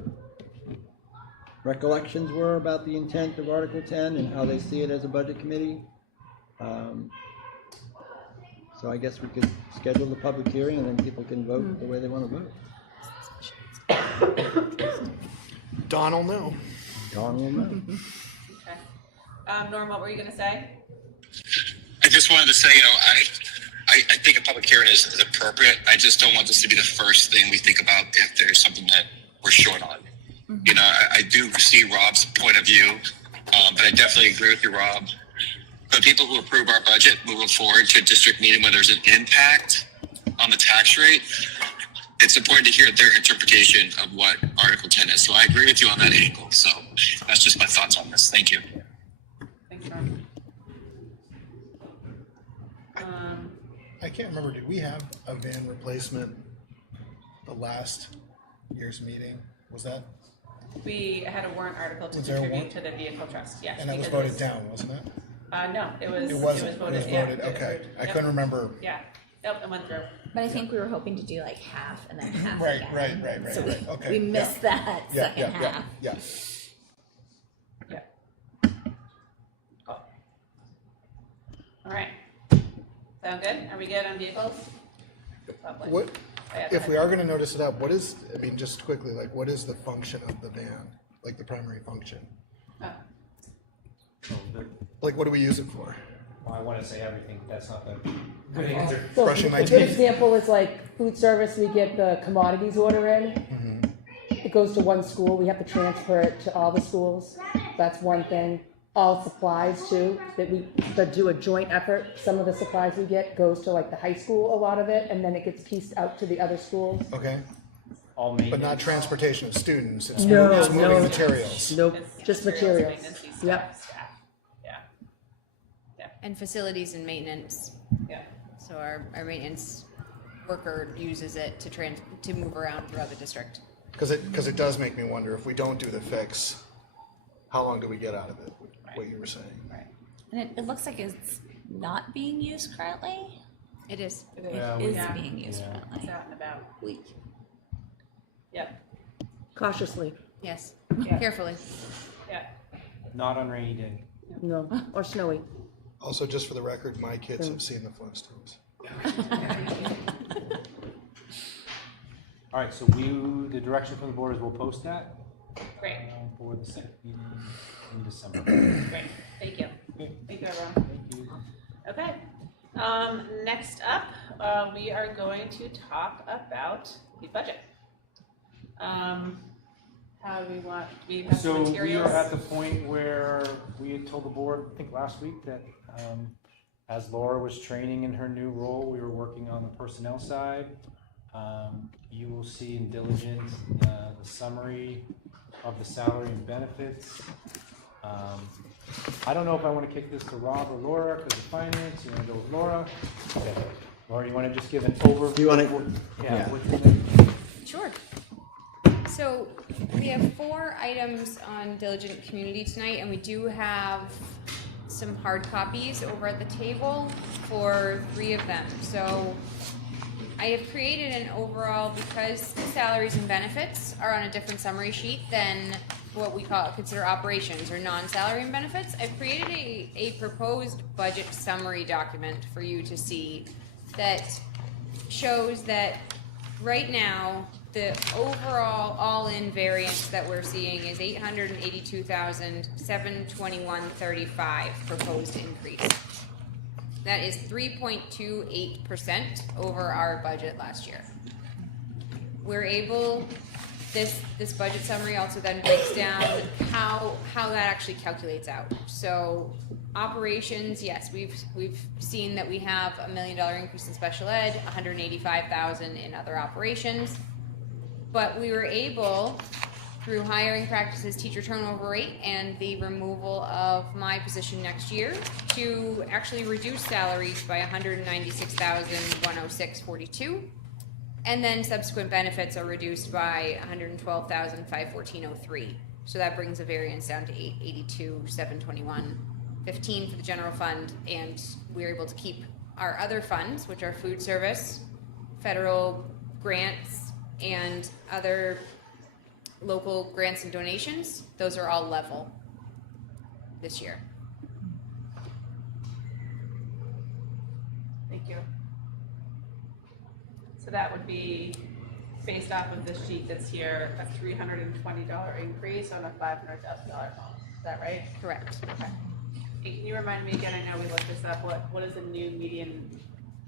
recollections were about the intent of Article 10 and how they see it as a budget committee. So I guess we could schedule the public hearing and then people can vote the way they want to vote. Don will know. Don will know. Okay. Norm, what were you going to say? I just wanted to say, I think a public hearing is appropriate. I just don't want this to be the first thing we think about if there's something that we're short on. I do see Rob's point of view, but I definitely agree with you, Rob. For people who approve our budget moving forward to a district meeting where there's an impact on the tax rate, it's important to hear their interpretation of what Article 10 is. So I agree with you on that angle. So that's just my thoughts on this. Thank you. Thanks, Norm. I can't remember, did we have a van replacement the last year's meeting? Was that? We had a warrant article to Was there a contribute warrant? to the vehicle trust, yes. And that was because voted down, wasn't it? No, it was. It wasn't. It was voted. It was Yeah, voted, okay. approved. I Yep. couldn't remember. Yeah, yep, it went through. But I think we were hoping to do like half and then half Right, again. right, So right. Okay. we missed that second half. Yeah. Cool. All right. Sound good? Are we good on vehicles? Lovely. What, Yeah, go if we ahead. are gonna notice it up, what is, I mean, just quickly, like, what is the function of the van? Like the primary function? Oh. Like, what do we use it for? Well, I want to say everything, but that's not the good answer. So Brushing my a good teeth. example is like food service, we get the commodities order in. Mm-hmm. It goes to one school, we have to transfer it to all the schools. That's one thing. All supplies too, that do a joint effort. Some of the supplies we get goes to like the high school, a lot of it, and then it gets pieced out to the other schools. Okay. All But not transportation of students, it's No, it's moving no. materials. Nope, just materials. Maintenance, Yep. staff. Yeah. And facilities and maintenance. Yeah. So our maintenance worker uses it to move around throughout the district. Because it does make me wonder, if we don't do the fix, how long do we get out of it? What you were saying. Right. And it looks like it's not being used currently. It is. It Yeah, is Yeah. being used Yeah. It's currently. out and about. Weak. Yep. Cautiously, Yes. Yeah. Carefully. Yeah. Not on rainy day. no, or snowy. Also, just for the record, my kids have seen the Flintstones. All right, so the direction from the board is we'll post that Great. for the second meeting in December. Great. Thank you. Thank you, everyone. Thank you. Okay. Next up, we are going to talk about the budget. How do we want? We have So some we materials. are at the point where we had told the board, I think last week, that as Laura was training in her new role, we were working on the personnel side. You will see in diligent the summary of the salary and benefits. I don't know if I want to kick this to Rob or Laura because of finance. You want to go with Laura? Okay. Laura, you want to just give an overview? Do you want to? Yeah. Sure. So we have 4 items on Diligent Community tonight, and we do have some hard copies over at the table for 3 of them. So I have created an overall, because the salaries and benefits are on a different summary sheet than what we consider operations or non-salary and benefits, I've created a proposed budget summary document for you to see that shows that right now the overall all-in variance that we're seeing is $882,721.35 proposed increase. That is 3.28% over our budget last year. We're able, this budget summary also then breaks down how that actually calculates out. So operations, yes, we've seen that we have $1 million increase in special ed, $185,000 in other operations. But we were able, through hiring practices, teacher turnover rate, and the removal of my position next year, to actually reduce salaries by $196,106.42, and then subsequent benefits are reduced by $112,514.03. So that brings the variance down to $882,721.15 for the general fund, and we're able to keep our other funds, which are food service, federal grants and other local grants and donations, those are all level this year. Thank you. So that would be based off of this sheet that's here, a $320 increase on a $500,000 home. Is that right? Correct. Okay. Hey, can you remind me again? I know we looked this up. What is the new median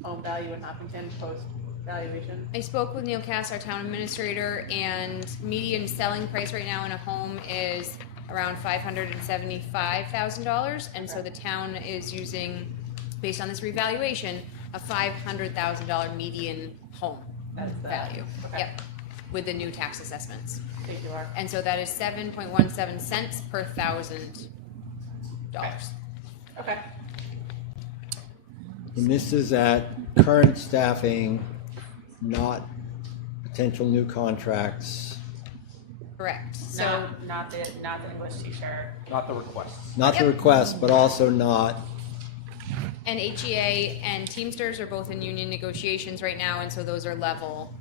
home value in Hopkinton post valuation? I spoke with Neil Cass, our town administrator, and median selling price right now in a home is around $575,000, and so the town is using, based on this revaluation, a $500,000 median home value. Okay. Yep, with the new tax assessments. Thank you, Laura. And so that is 7.17 cents per $1,000. Okay. And this is at current staffing, not potential new contracts, Correct. So So not the English teacher. Not the requests. not the Yep. request, but also not, and HEA and Teamsters are both in union negotiations right now, and so those are level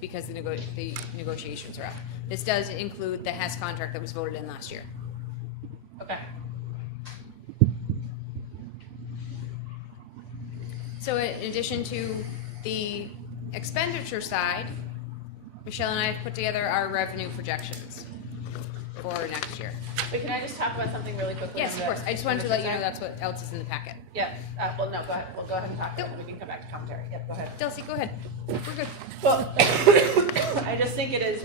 because the negotiations are up. This does include the HES contract that was voted in last year. Okay. So in addition to the expenditure side, Michelle and I have put together our revenue projections for next year. But can I just talk about something really quickly? Yes, on of the- course. I just wanted to let you know that's what else is in the packet. Yeah, well, no, go ahead. Well, go ahead and talk, and we can come back to commentary. Yep, go ahead. Delsey, go ahead. We're good. Well, I just think it is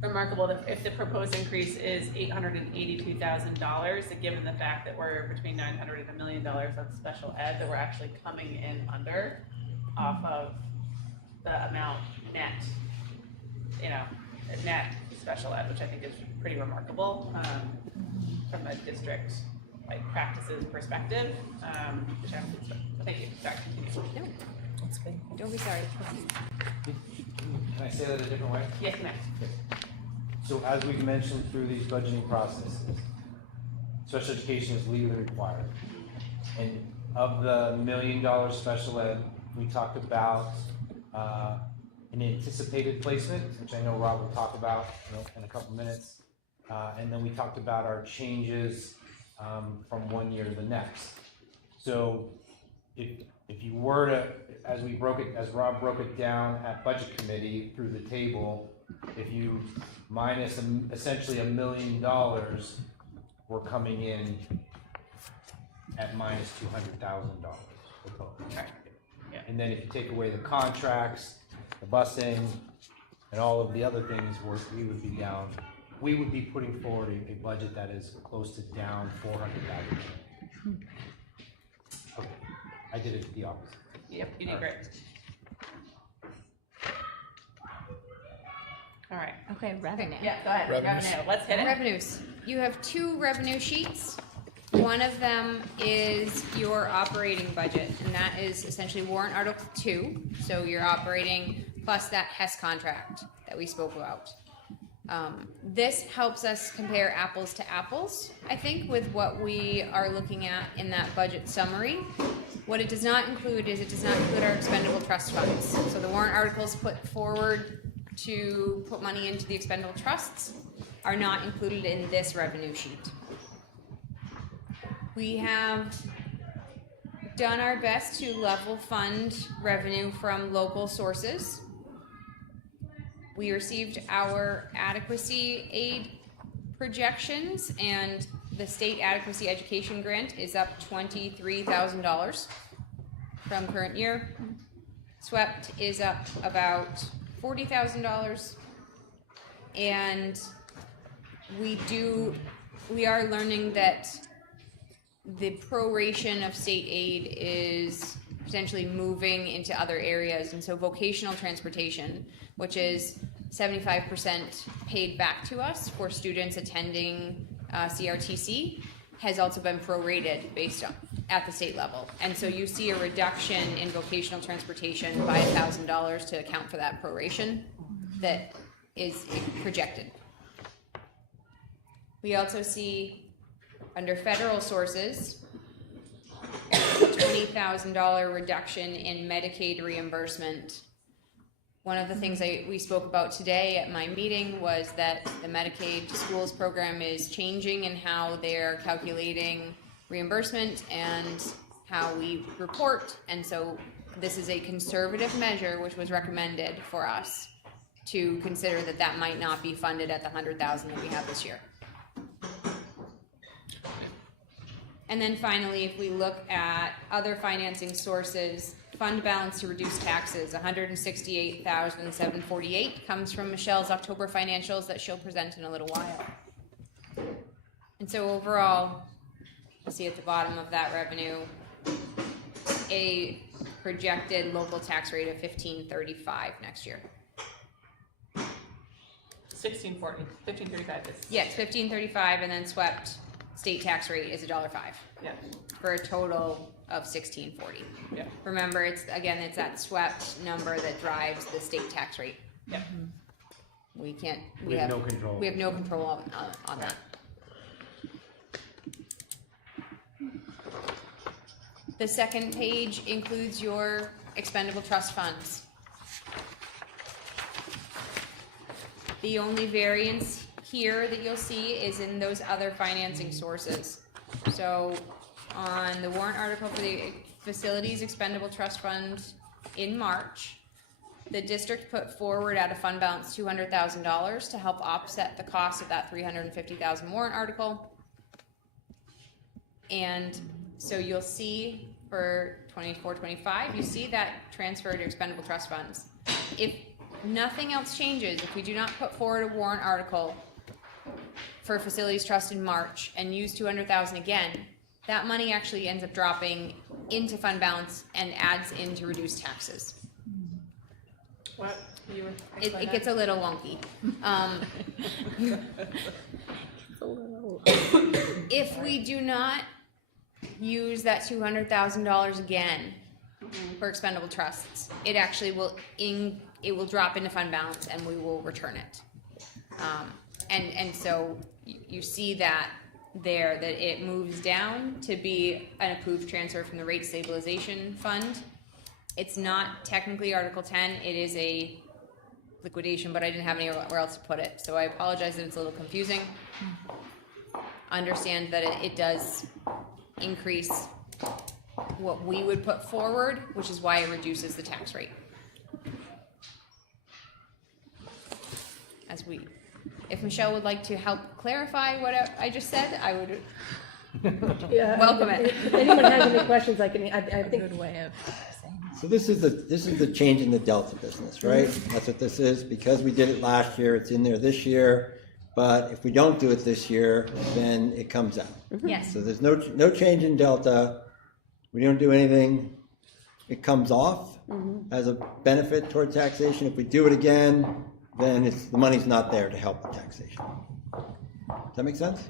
remarkable that if the proposed increase is $882,000, that given the fact that we're between $900,000 and $1 million of special ed, that we're actually coming in under off of the amount net, net special ed, which I think is pretty remarkable from a district practices perspective, which I don't think so. So thank you. Sorry, continue. No, that's good. Don't be sorry. Can I say that a different way? Yes, ma'am. So as we've mentioned through these budgeting processes, special education is legally required. And of the $1 million special ed, we talked about an anticipated placement, which I know Rob will talk about in a couple minutes. And then we talked about our changes from one year to the next. So if you were to, as Rob broke it down at budget committee through the table, if you minus essentially $1 million, we're coming in at minus $200,000. Yeah. And then if you take away the contracts, the busing, and all of the other things, we would be down. We would be putting forward a budget that is close to down $400,000. Okay, I did it the opposite. Yep, you did great. All right. Okay, revenue. Yeah, go ahead. Revenues. Revenue. Let's hit it. Revenues. You have two revenue sheets. One of them is your operating budget, and that is essentially warrant article 2. So you're operating plus that HES contract that we spoke about. This helps us compare apples to apples, I think, with what we are looking at in that budget summary. What it does not include is it does not include our expendable trust funds. So the warrant articles put forward to put money into the expendable trusts are not included in this revenue sheet. We have done our best to level fund revenue from local sources. We received our adequacy aid projections, and the state adequacy education grant is up $23,000 from current year. SWEPT is up about $40,000, and we are learning that the proration of state aid is potentially moving into other areas, and so vocational transportation, which is 75% paid back to us for students attending CRTC, has also been prorated based on at the state level. And so you see a reduction in vocational transportation by $1,000 to account for that proration that is projected. We also see under federal sources $20,000 reduction in Medicaid reimbursement. One of the things we spoke about today at my meeting was that the Medicaid schools program is changing in how they're calculating reimbursement and how we report. And so this is a conservative measure which was recommended for us to consider that might not be funded at the $100,000 that we have this year. And then finally, if we look at other financing sources, fund balance to reduce taxes, $168,748 comes from Michelle's October financials that she'll present in a little while. And so overall, you see at the bottom of that revenue, a projected local tax rate of $15.35 next year. 1640, 1535 is. Yes, $15.35, and then swept state tax rate is $1.05. Yeah. For a total of $16.40. Yeah. Remember, it's that swept number that drives the state tax rate. Yeah. We can't. We have no control. We have no control on that. The second page includes your expendable trust funds. The only variance here that you'll see is in those other financing sources. So on the warrant article for the facilities expendable trust fund in March, the district put forward at a fund balance $200,000 to help offset the cost of that $350,000 warrant article. And so you'll see for 24-25, you see that transfer to expendable trust funds. If nothing else changes, if we do not put forward a warrant article for facilities trust in March and use $200,000 again, that money actually ends up dropping into fund balance and adds in to reduce taxes. What? It gets a little wonky. If we do not use that $200,000 again for expendable trusts, it actually will drop into fund balance and we will return it. And so you see that there, that it moves down to be an approved transfer from the rate stabilization fund. It's not technically Article 10, it is a liquidation, but I didn't have anywhere else to put it. So I apologize that it's a little confusing. Understand that it does increase what we would put forward, which is why it reduces the tax rate. If Michelle would like to help clarify what I just said, I would welcome it. If anyone has any questions, I think. Good way of saying that. So this is the change in the Delta business, right? That's what this is. Because we did it last year, it's in there this year. But if we don't do it this year, then it comes out. Yes. So there's no change in Delta. We don't do anything. It comes off as a benefit toward taxation. If we do it again, then the money's not there to help with taxation. Does that make sense?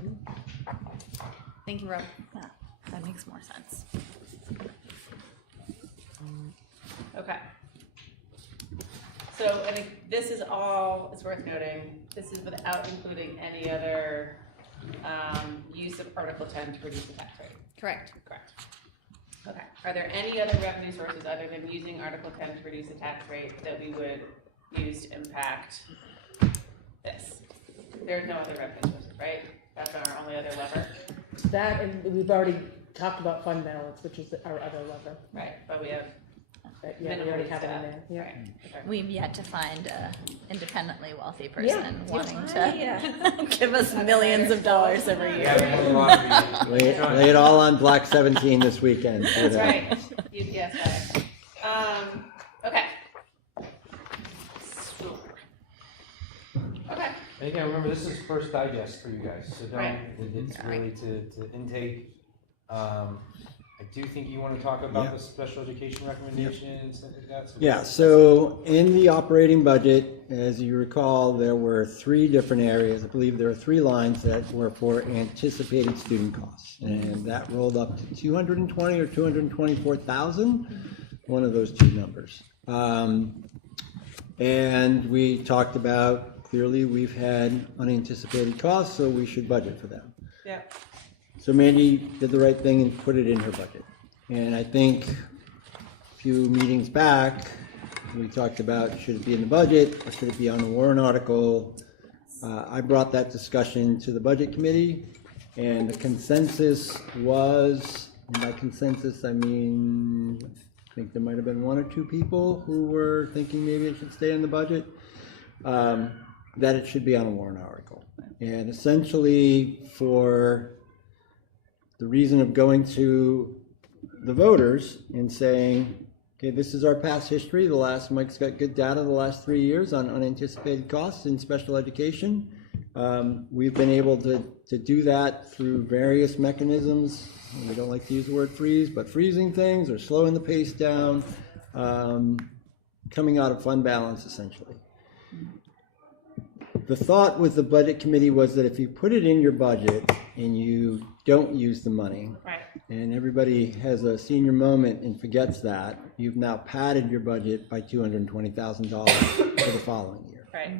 Thank you, Rob. Yeah, that makes more sense. Okay. So I think this is all, it's worth noting, this is without including any other use of Article 10 to reduce the tax rate. Correct. Correct. Okay. Are there any other revenue sources other than using Article 10 to reduce the tax rate that we would use to impact this? There's no other revenue sources, right? That's our only other lever? That, and we've already talked about fund balance, which is our other lever. Right, but we have. Yeah, we already have it in there. Yeah. Right. Okay. We've yet to find an independently wealthy person Yeah. wanting to give us millions of dollars every year. Lay it all on Black 17 this weekend. That's right. UPS guy. Okay. Okay. And again, remember, this is first digest for you guys, so don't, Right. it's really to intake. I do think you want to talk about the special education recommendations and that. Yeah, so in the operating budget, as you recall, there were 3 different areas. I believe there are 3 lines that were for anticipated student costs. And that rolled up to 220 or 224,000, one of those 2 numbers. And we talked about, clearly we've had unanticipated costs, so we should budget for them. Yeah. So Mandy did the right thing and put it in her budget. And I think a few meetings back, we talked about should it be in the budget or should it be on the warrant article? I brought that discussion to the budget committee, and the consensus was, and by consensus I mean, I think there might have been one or two people who were thinking maybe it should stay in the budget, that it should be on a warrant article. And essentially, for the reason of going to the voters and saying, okay, this is our past history. Mike's got good data the last 3 years on unanticipated costs in special education. We've been able to do that through various mechanisms. We don't like to use the word freeze, but freezing things or slowing the pace down, coming out of fund balance, essentially. The thought with the budget committee was that if you put it in your budget and you don't use the money, Right. and everybody has a senior moment and forgets that, you've now padded your budget by $220,000 for the following year. Right.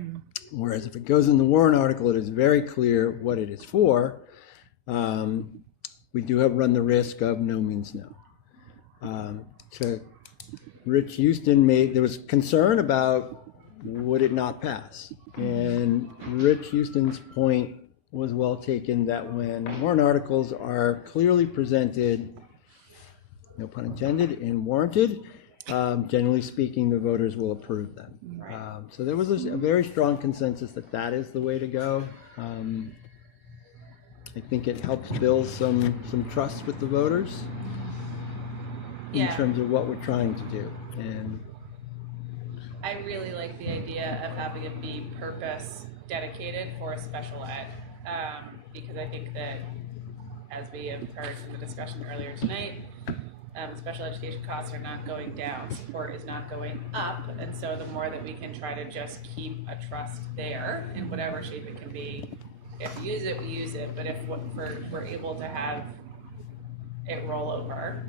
Whereas if it goes in the warrant article, it is very clear what it is for. We do have run the risk of no means no. To Rich Houston there was concern about would it not pass? And Rich Houston's point was well taken that when warrant articles are clearly presented, no pun intended, and warranted, generally speaking, the voters will approve them. So there was a very strong consensus that that is the way to go. I think it helps build some trust with the voters in terms of what we're trying to do. And I really like the idea of having it be purpose dedicated for special ed, because I think that, as we have heard from the discussion earlier tonight, special education costs are not going down, support is not going up, and so the more that we can try to just keep a trust there in whatever shape it can be, if we use it, we use it, but if we're able to have it roll over,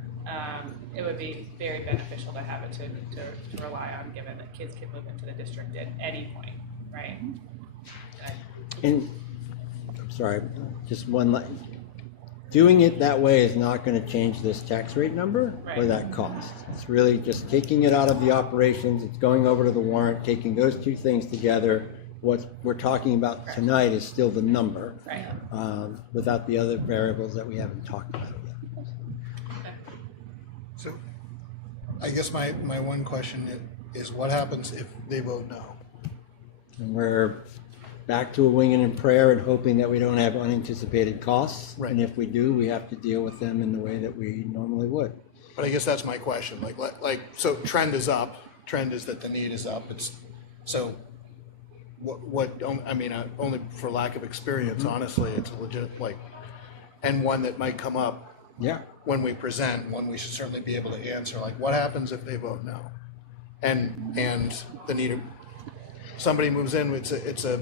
it would be very beneficial to have it to rely on, given that kids can move into the district at any point, right? And I'm sorry, just one line. Doing it that way is not going to change this tax rate number or that cost. It's really just taking it out of the operations. It's going over to the warrant, taking those two things together. What we're talking about tonight is still the number, without the other variables that we haven't talked about yet. So I guess my one question is what happens if they vote no? And we're back to a winging and prayer and hoping that we don't have unanticipated costs. Right. And if we do, we have to deal with them in the way that we normally would. But I guess that's my question. So trend is up. Trend is that the need is up. So only for lack of experience, honestly, it's a legit, and one that might come up when we present, one we should certainly be able to answer, what happens if they vote no? And the need, somebody moves in, it's a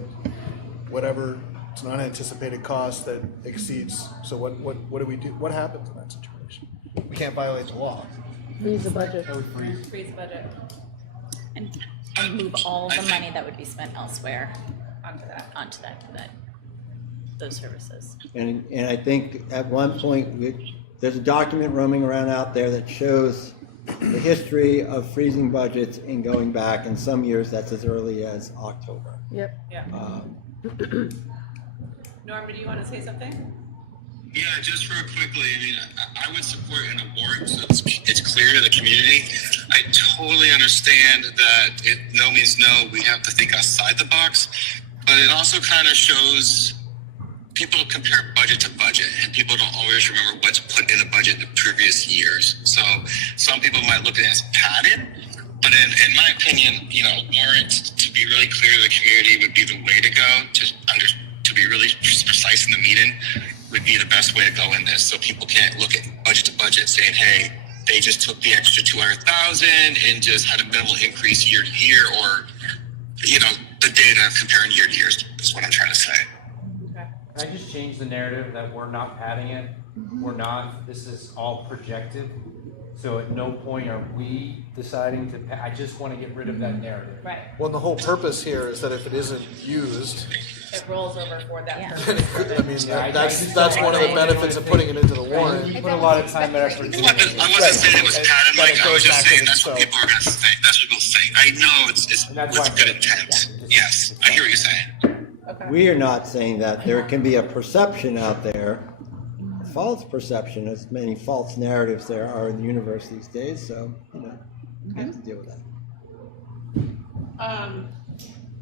whatever, it's an unanticipated cost that exceeds, so what do we do? What happens in that situation? We can't violate the law. Freeze the budget. Freeze the budget. And move all the money that would be spent elsewhere onto those services. And I think at one point, there's a document roaming around out there that shows the history of freezing budgets and going back, in some years that's as early as October. Yep. Yeah. Norm, do you want to say something? Yeah, just real quickly, I would support in a warrant so it's clear to the community. I totally understand that no means no, we have to think outside the box, but it also kind of shows people compare budget to budget, and people don't always remember what's put in the budget in the previous years. So some people might look at it as padded, but in my opinion, a warrant, to be really clear to the community, would be the way to go, to be really precise in the meeting, would be the best way to go in this, so people can't look at budget to budget saying, hey, they just took the extra 200,000 and just had a minimal increase year to year, or the data comparing year to year is what I'm trying to say. Can I just change the narrative that we're not padding it? We're not. This is all projected. So at no point are we deciding to I just want to get rid of that narrative. Right. Well, the whole purpose here is that if it isn't used, it rolls over for that Yeah. purpose. I mean, that's one of the benefits of putting it into the warrant. We put a lot of time and effort into I wasn't saying it was pattern, Mike. I was just saying that's what people are going to think. That's what people think. I know it's with good intent. Yes, I hear what you're saying. We are not saying that. There can be a perception out there, a false perception, as many false narratives there are in the universe these days, so, you have to deal with that.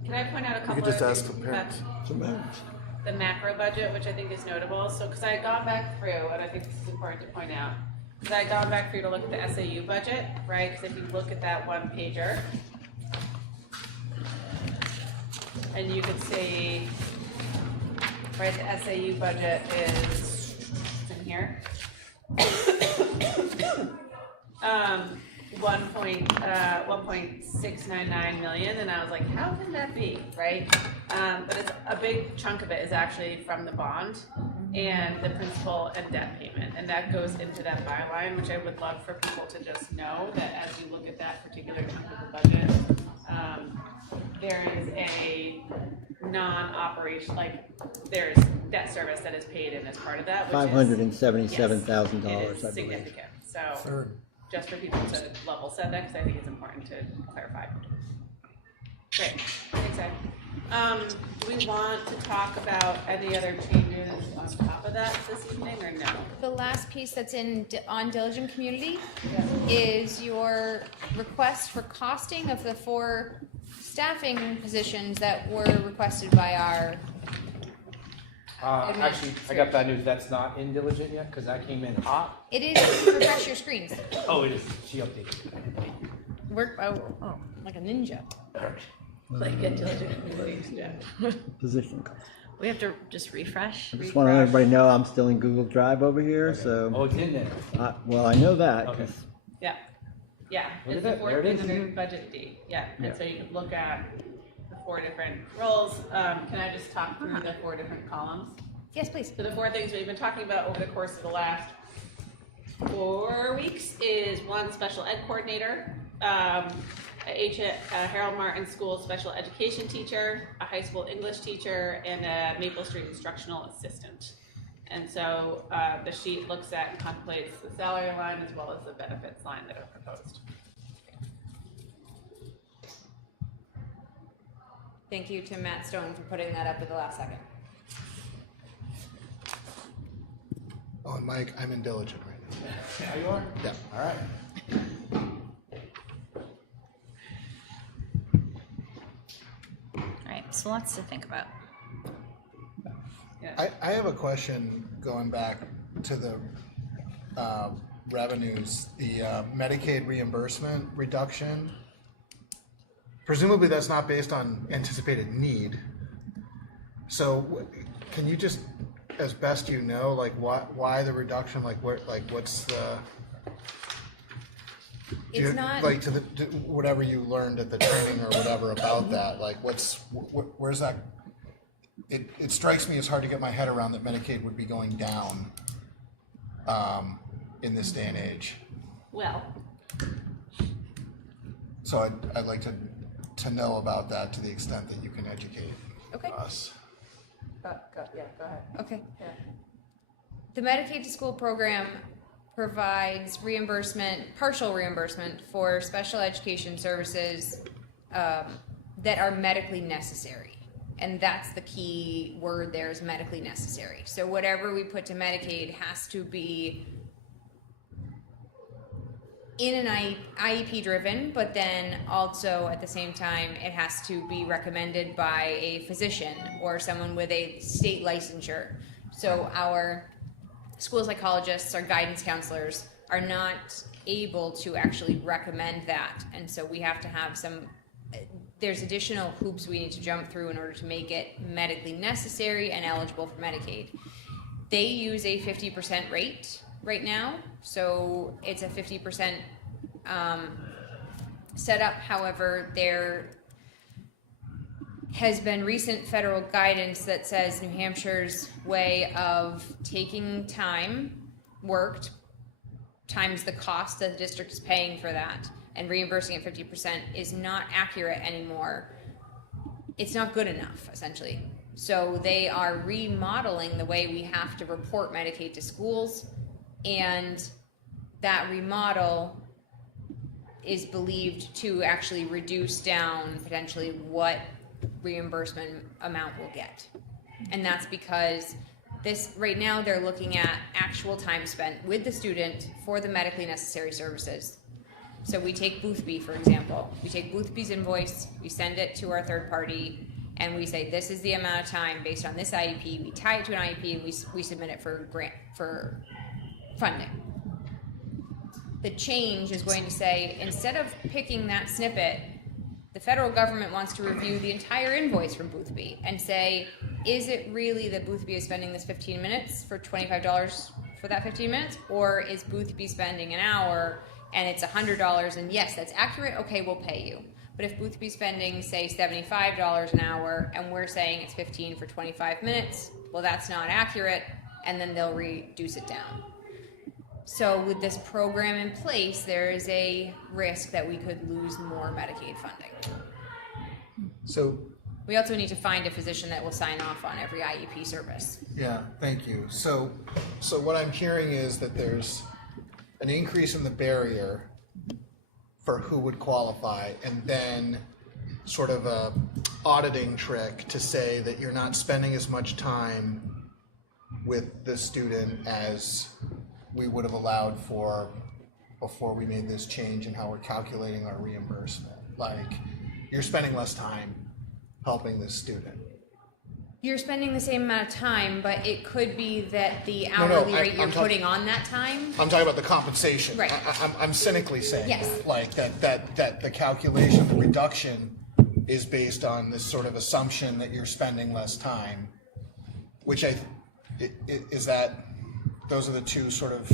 Can I point out a couple You could just of ask things the parents. about the macro budget, which I think is notable? So, because I had gone back through, and I think this is important to point out, because I had gone back through to look at the SAU budget, right? Because if you look at that one pager, and you can see, right, the SAU budget is it's in here. 1.699 million, and I was like, how can that be, right? But it's a big chunk of it is actually from the bond and the principal and debt payment, and that goes into that byline, which I would love for people to just know that as you look at that particular chunk of the budget, there is a non-operation, like there's debt service that is paid in as part of that, which $577,000, is I believe. significant. So just for people to level set that, because I think it's important to clarify. Great, thanks, Ed. Do we want to talk about any other changes on top of that this evening, or no? The last piece that's on Diligent Community is your request for costing of the 4 staffing positions that were requested by our Actually, I got bad news. That's not in Diligent yet because that came in hot. It is. Refresh your screens. Oh, it is. She updated. Work like a ninja. Like a Diligent Community. Position cost. We have to just refresh. I just want to let everybody know I'm still in Google Drive over here, so. Oh, it's in there. Well, I know that. Okay. Yeah, yeah, Look it's at the that. There it is. 1400 budget D, yeah, Yeah. and so you can look at the 4 different roles. Can I just talk through the 4 different columns? Yes, please. So the 4 things we've been talking about over the course of the last 4 weeks is 1 special ed coordinator, a Harold Martin School special education teacher, a high school English teacher, and a Maple Street instructional assistant. And so the sheet looks at and contemplates the salary line as well as the benefits line that are proposed. Thank you to Matt Stone for putting that up at the last second. Oh, and Mike, I'm in Diligent right now. Yeah, you are? Yeah. All right. All right, so lots to think about. I have a question going back to the revenues, the Medicaid reimbursement reduction. Presumably that's not based on anticipated need. So can you just, as best you know, like why the reduction, like what's the... It's not like to whatever you learned at the training or whatever about that, like where's that? It strikes me as hard to get my head around that Medicaid would be going down in this day and age. Well, So I'd like to know about that to the extent that you can educate us. yeah, go ahead. Okay. The Medicaid to School program provides reimbursement, partial reimbursement for special education services that are medically necessary. And that's the key word there is medically necessary. So whatever we put to Medicaid has to be in an IEP driven, but then also at the same time, it has to be recommended by a physician or someone with a state licensure. So our school psychologists, our guidance counselors are not able to actually recommend that. And so we have to have there's additional hoops we need to jump through in order to make it medically necessary and eligible for Medicaid. They use a 50% rate right now, so it's a 50% setup. However, there has been recent federal guidance that says New Hampshire's way of taking time worked times the cost that the district is paying for that and reimbursing at 50% is not accurate anymore. It's not good enough, essentially. So they are remodeling the way we have to report Medicaid to schools, and that remodel is believed to actually reduce down potentially what reimbursement amount we'll get. And that's because this, right now they're looking at actual time spent with the student for the medically necessary services. So we take Boothby, for example. We take Boothby's invoice, we send it to our third party, and we say, this is the amount of time based on this IEP. We tie it to an IEP, and we submit it for funding. The change is going to say, instead of picking that snippet, the federal government wants to review the entire invoice from Boothby and say, is it really that Boothby is spending this 15 minutes for $25 for that 15 minutes? Or is Boothby spending an hour and it's $100, and yes, that's accurate, okay, we'll pay you. But if Boothby's spending, say, $75 an hour and we're saying it's 15 for 25 minutes, well, that's not accurate, and then they'll reduce it down. So with this program in place, there is a risk that we could lose more Medicaid funding. So we also need to find a physician that will sign off on every IEP service. yeah, thank you. So what I'm hearing is that there's an increase in the barrier for who would qualify, and then sort of a auditing trick to say that you're not spending as much time with the student as we would have allowed for before we made this change in how we're calculating our reimbursement. Like, you're spending less time helping this student. You're spending the same amount of time, but it could be that the hourly rate you're putting on that time. I'm talking about the compensation. Right. I'm cynically saying, yes, like that the calculation, the reduction is based on this sort of assumption that you're spending less time, which is that those are the two sort of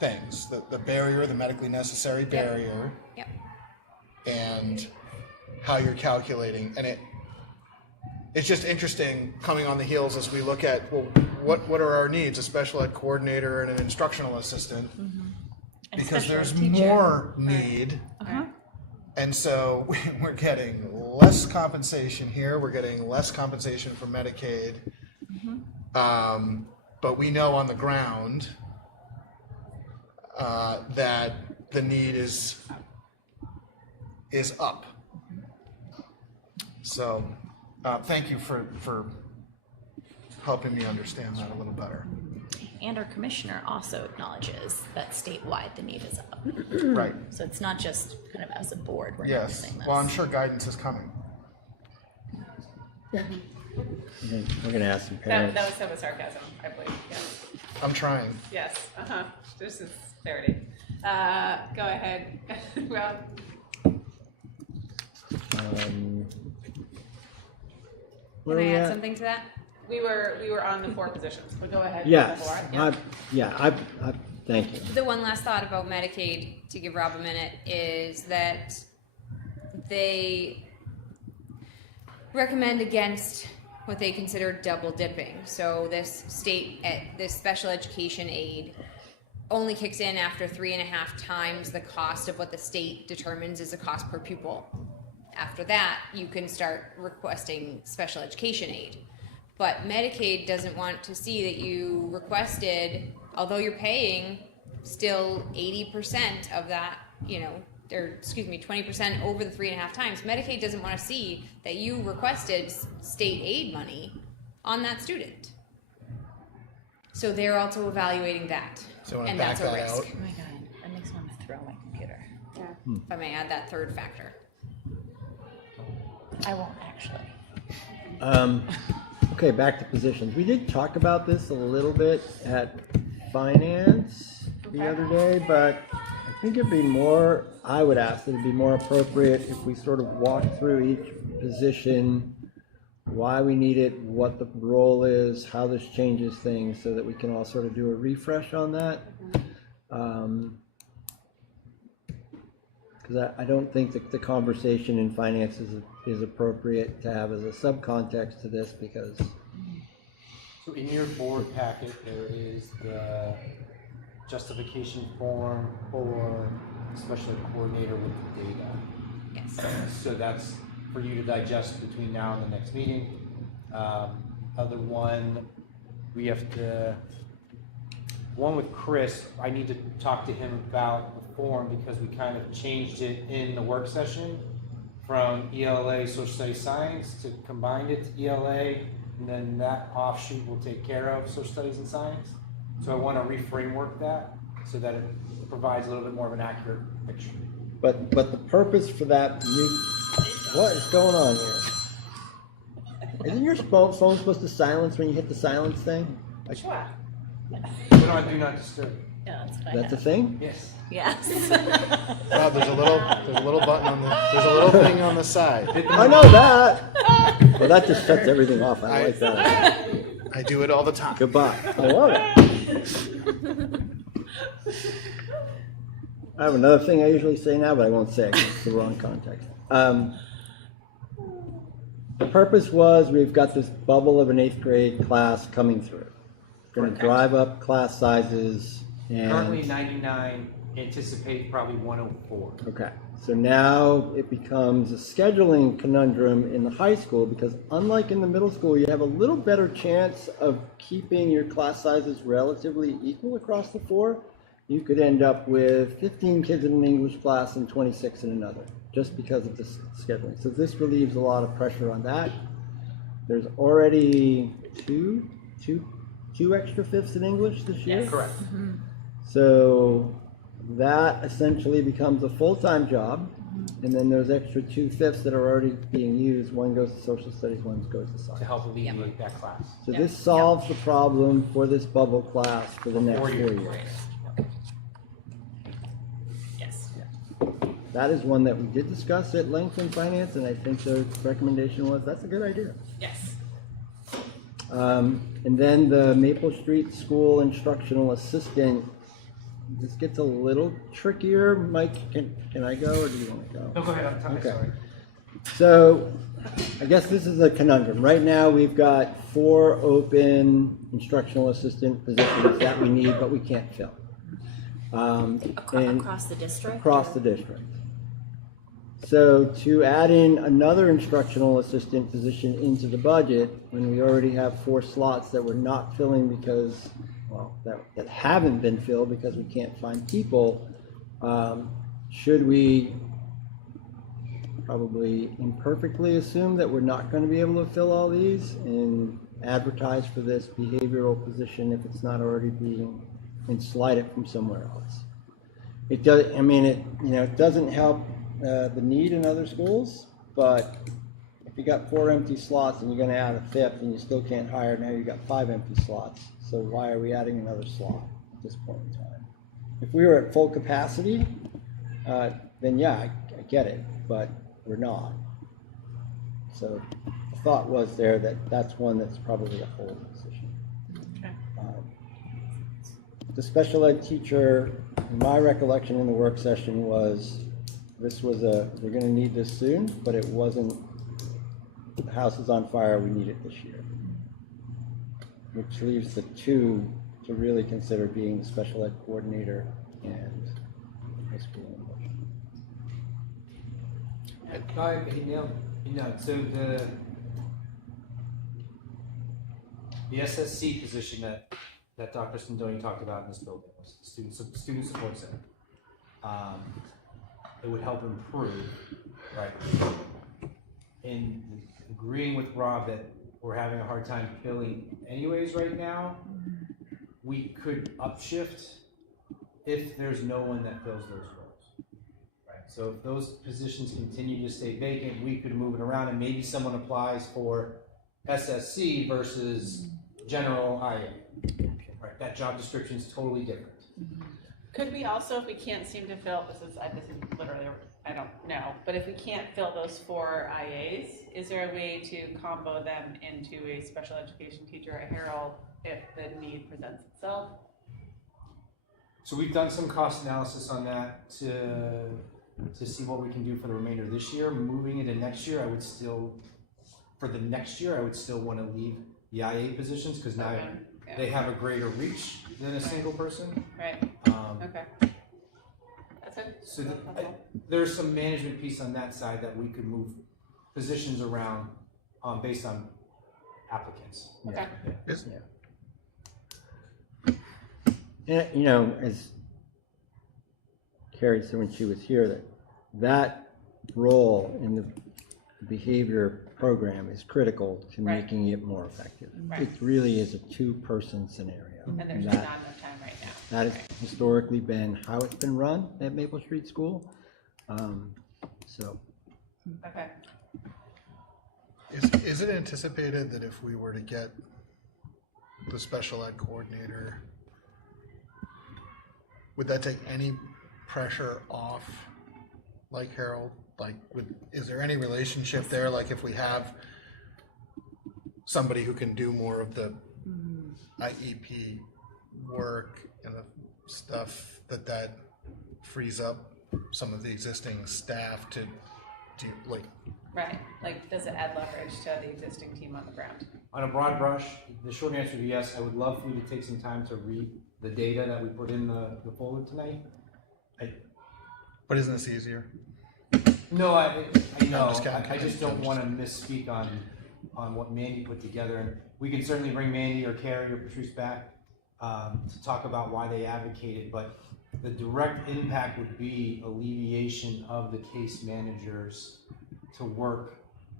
things: the barrier, the medically necessary barrier, yep. And how you're calculating. And it's just interesting coming on the heels as we look at, well, what are our needs? A special ed coordinator and an instructional assistant, because there's more need. And so we're getting less compensation here. We're getting less compensation from Medicaid. But we know on the ground that the need is up. So thank you for helping me understand that a little better. And our commissioner also acknowledges that statewide the need is up. Right. So it's not just kind of as a board we're Yes. noticing this. Well, I'm sure guidance is coming. We're going to ask some parents. That was some of sarcasm, I believe. Yes. I'm trying. Yes. Just sincerity. Go ahead. Well. Where Can I we add at? something to that? We were on the 4 positions, but go ahead. Yes, Yeah. thank you. The one last thought about Medicaid, to give Rob a minute, is that they recommend against what they consider double dipping. So this special education aid only kicks in after 3.5 times the cost of what the state determines is a cost per pupil. After that, you can start requesting special education aid. But Medicaid doesn't want to see that you requested, although you're paying still 80% of that, 20% over the 3.5 times. Medicaid doesn't want to see that you requested state aid money on that student. So they're also evaluating that. So and that's a risk. Oh my God, that makes me want to throw my computer. Yeah. If I may add that third factor. I won't actually. Okay, back to positions. We did talk about this a little bit at finance the other day, but I think I would ask that it'd be more appropriate if we sort of walk through each position, why we need it, what the role is, how this changes things, so that we can all sort of do a refresh on that. Because I don't think that the conversation in finance is appropriate to have as a subcontext to this, because... So in your board packet, there is the justification form for the special ed coordinator with the data. Yes. So that's for you to digest between now and the next meeting. other one, we have to, one with Chris, I need to talk to him about the form because we kind of changed it in the work session from ELA Social Studies Science to combine it to ELA, and then that offshoot will take care of Social Studies and Science. So I want to reframework that so that it provides a little bit more of an accurate picture. But the purpose for that new, what is going on here? Isn't your phone supposed to silence when you hit the silence thing? Sure. Put on Do Not Disturb. Yeah, that's what That's a thing? Yes. Yes. Rob, there's a little button on there's a little thing on the side. I know that. Well, that just shuts everything off. I like that. I do it all the time. Goodbye. I love it. I have another thing I usually say now, but I won't say it 'cause it's the wrong context. The purpose was we've got this bubble of an 8th grade class coming through. We're going to drive up class sizes. And Currently 99, anticipate probably 104. okay, so now it becomes a scheduling conundrum in the high school because unlike in the middle school, you have a little better chance of keeping your class sizes relatively equal across the 4. You could end up with 15 kids in an English class and 26 in another, just because of this scheduling. So this relieves a lot of pressure on that. There's already two extra 5ths in English this year? Yes. Correct. Mm-hmm. So that essentially becomes a full-time job, and then those extra 2 5ths that are already being used, one goes to social studies, one goes to science. To help alleviate that class. So this solves the problem for this bubble class for the next 4 years. Yes. That is one that we did discuss at length in finance, and I think the recommendation was that's a good idea. Yes. And then the Maple Street School Instructional Assistant, this gets a little trickier. Mike, can I go or do you want to go? No, go ahead. I'm Okay. sorry. So I guess this is a conundrum. Right now we've got 4 open instructional assistant positions that we need, but we can't fill. And Across the district? across the district. So to add in another instructional assistant position into the budget, when we already have 4 slots that we're not filling because, well, that haven't been filled because we can't find people, should we probably imperfectly assume that we're not going to be able to fill all these and advertise for this behavioral position if it's not already being, and slide it from somewhere else? It does, I mean, it doesn't help the need in other schools, but if you got 4 empty slots and you're going to add a 5th and you still can't hire, now you've got 5 empty slots. So why are we adding another slot at this point in time? If we were at full capacity, then yeah, I get it, but we're not. So the thought was there that that's one that's probably a hold position. Okay. The special ed teacher, my recollection in the work session was this was we're going to need this soon, but it wasn't, the house is on fire, we need it this year. Which leaves the 2 to really consider being the special ed coordinator and high school English. So the SSC position that Dr. Spindoni talked about in this building was the student support center. It would help improve, right? And agreeing with Rob that we're having a hard time filling anyways right now, we could upshift if there's no one that fills those roles. Right. So if those positions continue to stay vacant, we could move it around and maybe someone applies for SSC versus general IA. Right. That job description is totally different. Could we also, if we can't seem to fill, this is literally, I don't know, but if we can't fill those 4 IAs, is there a way to combo them into a special education teacher at Herald if the need presents itself? So we've done some cost analysis on that to see what we can do for the remainder of this year. Moving into next year, I would still want to leave the IA positions because now they have a greater reach than a single person. Right. Okay. That's it. So there's some management piece on that side that we could move positions around based on applicants. Okay. And, you know, as Carrie said when she was here, that role in the behavior program is critical to Right. making it more effective. Right. It really is a two-person scenario. And there's that- just not enough time right now. That has historically been how it's been run at Maple Street School. So. Okay. Is it anticipated that if we were to get the special ed coordinator, would that take any pressure off, like Harold? Like, is there any relationship there? Like, if we have somebody who can do more of the IEP work and the stuff, that frees up some of the existing staff to do, like. Right, like, does it add leverage to the existing team on the ground? On a broad brush, the short answer is yes. I would love for you to take some time to read the data that we put in the folder tonight. But isn't this easier? No, I know. kinda I just don't want to misspeak on what Mandy put together. And we can certainly bring Mandy or Carrie or Patrice back to talk about why they advocated, but the direct impact would be alleviation of the case managers to work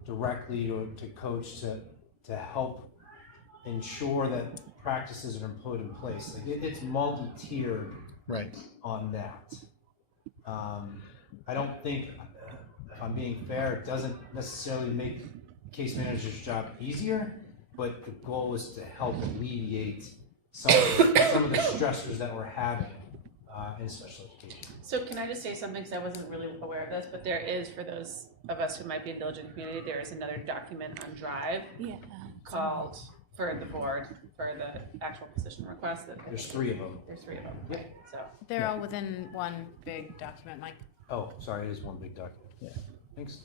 directly or to coach to help ensure that practices are put in place. Like it's multi-tiered on that. I don't think, if I'm being fair, it doesn't necessarily make the case manager's job easier, but the goal is to help alleviate some of the stressors that we're having in special education. So can I just say something, because I wasn't really aware of this, but there is, for those of us who might be in diligent community, there is another document on Drive called, for the board, for the actual position request. There's 3 of them. There's 3 of them, right? So They're all within one big document, Mike. Oh, sorry, it is one big document. Yeah. Thanks.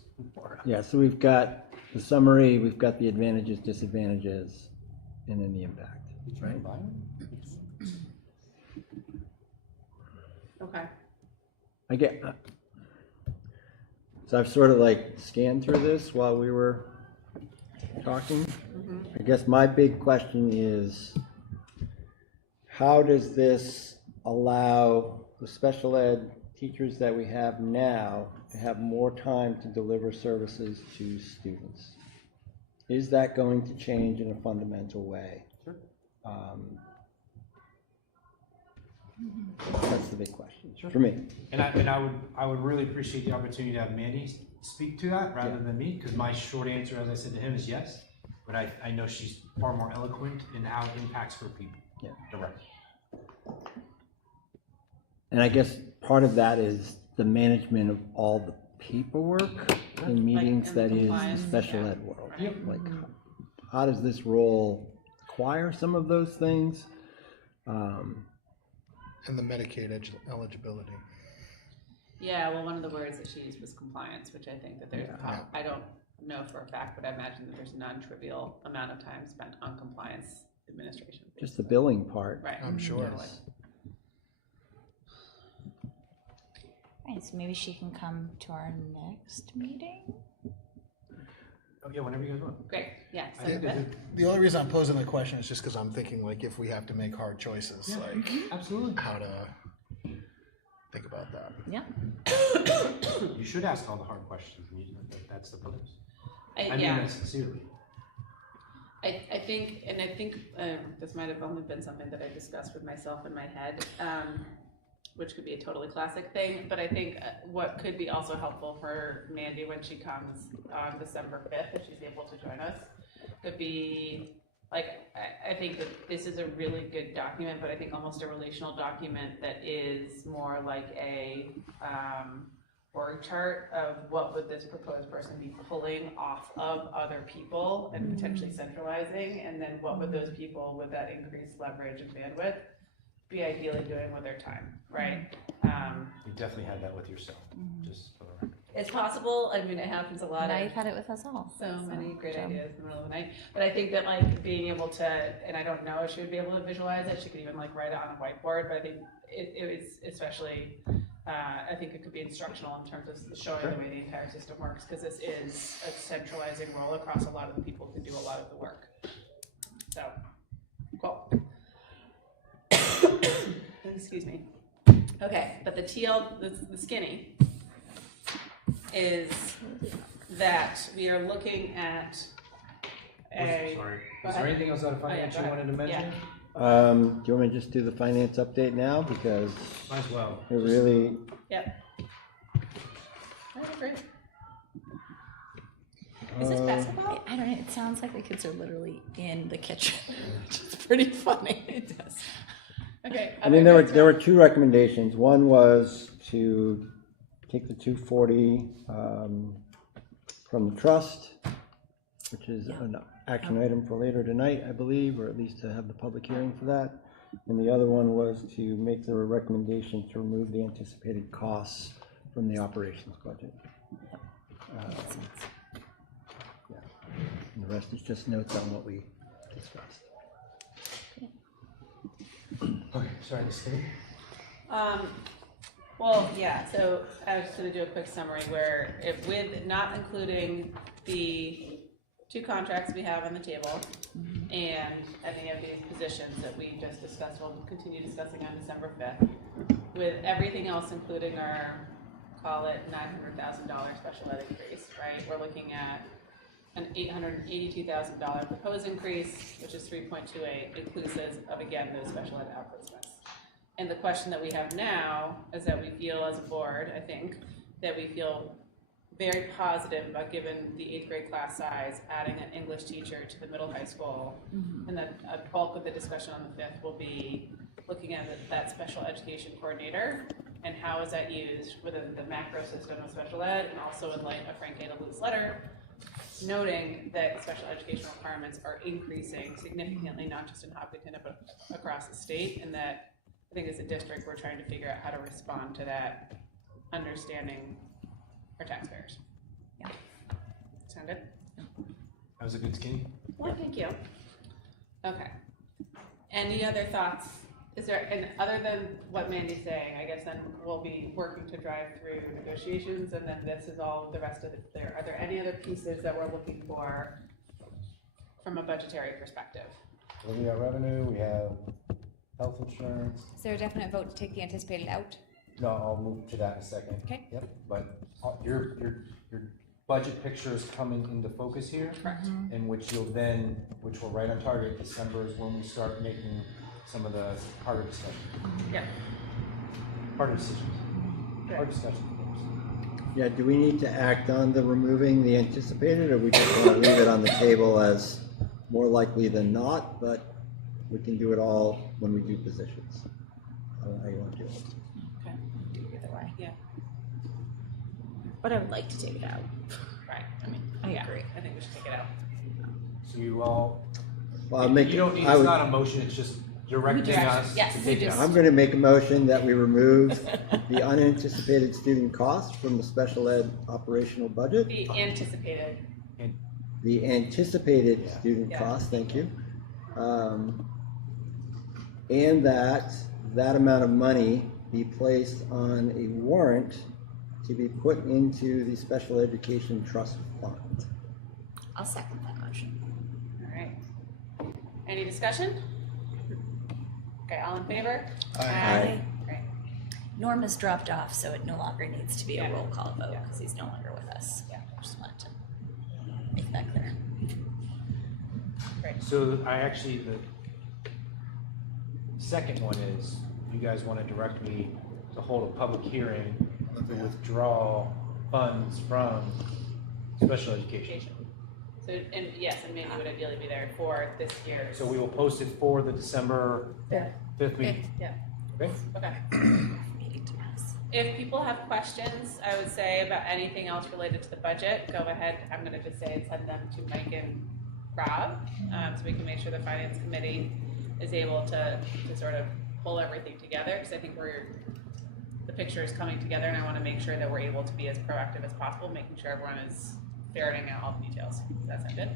Yeah, so we've got the summary, we've got the advantages, disadvantages, and then the impact, right? Okay. I get, so I've sort of like scanned through this while we were talking. I guess my big question is, how does this allow the special ed teachers that we have now to have more time to deliver services to students? Is that going to change in a fundamental way? Sure. That's the big question for me. And I would really appreciate the opportunity to have Mandy speak to that rather than me, because my short answer, as I said to him, is yes. But I know she's far more eloquent in how it impacts her people. Yeah. Directly. And I guess part of that is the management of all the paperwork in meetings that is the special ed world. Like, how does this role acquire some of those things? And the Medicaid eligibility. Yeah, well, one of the words that she used was compliance, which I think that there's, I don't know for a fact, but I imagine that there's a non-trivial amount of time spent on compliance administration. Just the billing part. Right. I'm sure. Right, so maybe she can come to our next meeting? Oh yeah, whenever you guys want. Great, yeah. The only reason I'm posing the question is just because I'm thinking, like, if we have to make hard choices, like, absolutely, how to think about that. Yeah. You should ask all the hard questions. That's the purpose. I mean yeah. that sincerely. I think this might have only been something that I discussed with myself in my head, which could be a totally classic thing, but I think what could be also helpful for Mandy when she comes on December 5th, if she's able to join us, could be, like, I think that this is a really good document, but I think almost a relational document that is more like a org chart of what would this proposed person be pulling off of other people and potentially centralizing, and then what would those people with that increased leverage and bandwidth be ideally doing with their time, right? You definitely had that with yourself, just for the record. It's possible. I mean, it happens a lot. Now you've had it with us all. So many great ideas in the middle of the night. But I think that, like, being able to, and I don't know if she would be able to visualize it. She could even, like, write it on a whiteboard. But I think it was especially I think it could be instructional in terms of showing the way the entire system works, because this is a centralizing role across a lot of the people who do a lot of the work. So, cool. Excuse me. Okay, but the teal, the skinny, is that we are looking at a. Sorry. Is there anything else out of finance you wanted to mention? Do you want me to just do the finance update now? Because might as well. It really. Yep. Great. Is this basketball? I don't know. It sounds like the kids are literally in the kitchen. It's pretty funny. It does. Okay. I mean, there were two recommendations. One was to take the 240 from the trust, which is an action item for later tonight, I believe, or at least to have the public hearing for that. And the other one was to make the recommendation to remove the anticipated costs from the operations budget. Yeah. And the rest is just notes on what we discussed. Okay, sorry, the skinny. Well, yeah, so I was just gonna do a quick summary where if with not including the 2 contracts we have on the table and any of these positions that we just discussed, we'll continue discussing on December 5th, with everything else including our, call it $900,000 special ed increase, right? We're looking at an $882,000 proposed increase, which is 3.28, inclusive of, again, those special ed outplacements. And the question that we have now is that we feel as a board, I think, that we feel very positive about, given the 8th grade class size, adding an English teacher to the middle high school. And that a bulk of the discussion on the 5th will be looking at that special education coordinator and how is that used within the macro system of special ed, and also in light of Frank A. DeLue's letter, noting that special education requirements are increasing significantly, not just in Hopkinton, but across the state, and that I think as a district, we're trying to figure out how to respond to that, understanding our taxpayers. Yeah. Sound good? That was a good skinny. Well, thank you. Okay. Any other thoughts? Is there, and other than what Mandy's saying, I guess then we'll be working to drive through negotiations, and then this is all the rest of it there. Are there any other pieces that we're looking for from a budgetary perspective? Well, we got revenue, we have health insurance. Is there a definite vote to take the anticipated out? No, I'll move to that in a second. Okay. Yep, but your budget picture is coming into focus here. Correct. In which you'll then, which we're right on target, December is when we start making some of the harder discussions. Yeah. Harder decisions. Good. Hard discussions. Yeah, do we need to act on the removing the anticipated, or we just want to leave it on the table as more likely than not, but we can do it all when we do positions? I don't know how you want to do it. Okay. Do it either way. Yeah. But I would like to take it out. Right. I mean, I agree. I think we should take it out. So you all, Well, I'll make you don't it- need, I it's would- not a motion, it's just directing us Yes, to take it out. I'm going to make a motion that we remove the unanticipated student costs from the special ed operational budget. The anticipated. The anticipated Yeah. student Yeah. costs, thank you. And that amount of money be placed on a warrant to be put into the special education trust fund. I'll second that motion. All right. Any discussion? Okay, all in favor? Aye. Great. Norm has dropped off, so it no longer needs to be a Yeah. roll call vote Yeah. because he's no longer with us. Yeah. Just wanted to make that clear. Great. So I actually, the second one is, you guys want to direct me to hold a public hearing to withdraw funds from special education. So, and yes, and maybe would ideally be there for this year. So we will post it for the December Yeah. 5th meeting. Yeah. Okay? Okay. Meeting to pass. If people have questions, I would say, about anything else related to the budget, go ahead. I'm gonna just say send them to Mike and Rob, so we can make sure the finance committee is able to sort of pull everything together, because I think the picture is coming together, and I want to make sure that we're able to be as proactive as possible, making sure everyone is ferreting out all the details. Does that sound good?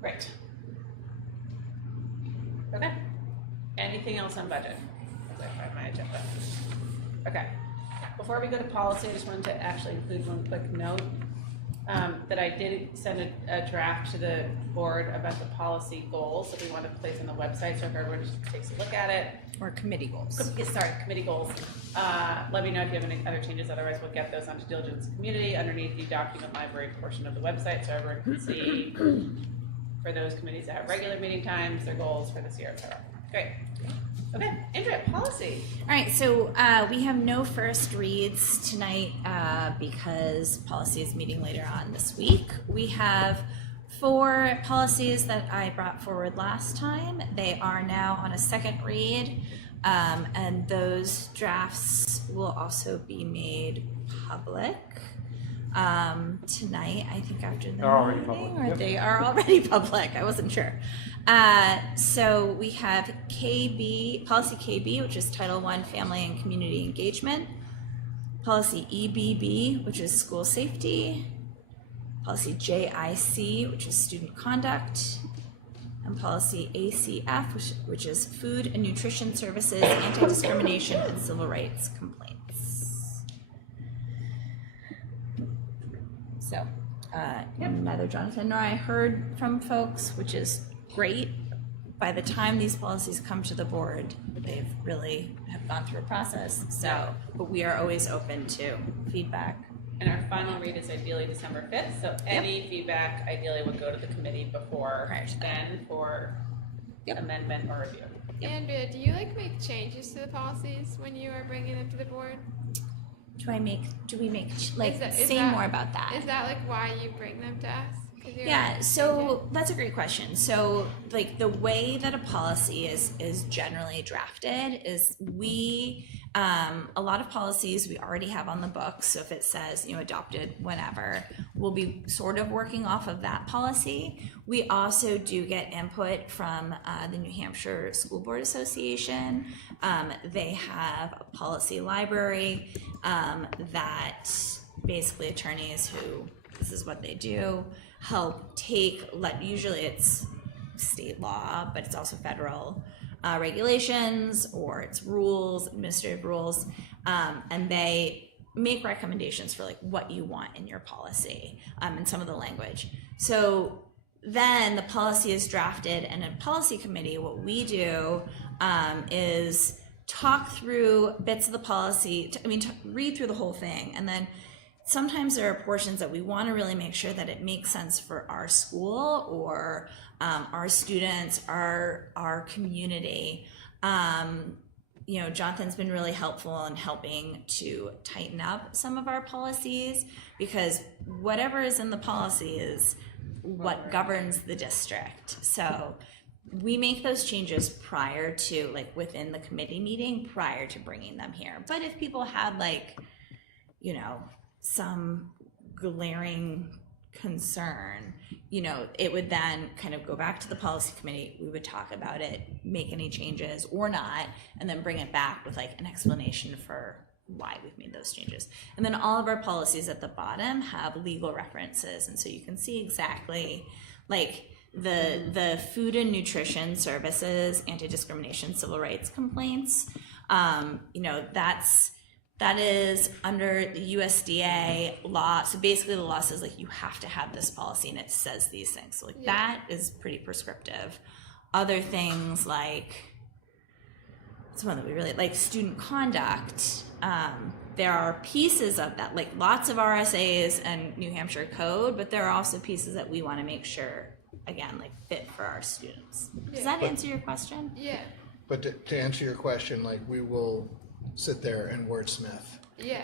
Great. Okay. Anything else on budget? as I find my agenda. Okay. Before we go to policy, I just wanted to actually include one quick note that I did send a draft to the board about the policy goals that we want to place on the website. So if everyone just takes a look at it. Or committee goals. Sorry, committee goals. Let me know if you have any other changes. Otherwise, we'll get those onto Diligence Community underneath the document library portion of the website, so everyone can see for those committees that have regular meeting times, their goals for this year, etc. Great. Okay, Andrea, policy. All right, so we have no first reads tonight because policy is meeting later on this week. We have 4 policies that I brought forward last time. They are now on a second read, and those drafts will also be made public tonight, I think, after the They're already meeting, public. or Yep. they are already public. I wasn't sure. So we have policy KB, which is Title I, Family and Community Engagement. Policy EBB, which is School Safety. Policy JIC, which is Student Conduct. And policy ACF, which is Food and Nutrition Services, Anti-Discrimination, and Civil Rights Complaints. So, neither Jonathan nor I heard from folks, which is great. By the time these policies come to the board, they've really have gone through a process. So, but we are always open to feedback. And our final read is ideally December 5th, so any feedback ideally would go to the committee before then for amendment or review. Andrea, do you like make changes to the policies when you are bringing them to the board? Do we make, like, Is say that- more about that? Is that like why you bring them to us? 'Cause you're Yeah, like- so that's a great question. So, like, the way that a policy is generally drafted is a lot of policies we already have on the books. So if it says, adopted whenever, we'll be sort of working off of that policy. We also do get input from the New Hampshire School Board Association. They have a policy library that basically attorneys who, this is what they do, help usually it's state law, but it's also federal regulations, or it's rules, administrative rules, and they make recommendations for like what you want in your policy and some of the language. So then the policy is drafted, and in policy committee, what we do is talk through bits of the policy, read through the whole thing, and then sometimes there are portions that we want to really make sure that it makes sense for our school or our students, our community. Jonathan's been really helpful in helping to tighten up some of our policies, because whatever is in the policy is what governs the district. So we make those changes prior to, like, within the committee meeting, prior to bringing them here. But if people had, like, some glaring concern, it would then kind of go back to the policy committee. We would talk about it, make any changes or not, and then bring it back with like an explanation for why we've made those changes. And then all of our policies at the bottom have legal references, and so you can see exactly like the food and nutrition services, anti-discrimination, civil rights complaints. That is under the USDA law. So basically the law says like you have to have this policy and it says these things. So like that is pretty prescriptive. Other things like, it's one that we really like, student conduct. There are pieces of that, like lots of RSAs and New Hampshire code, but there are also pieces that we want to make sure, again, like fit for our students. Does that answer your question? Yeah. But to answer your question, like we will sit there and wordsmith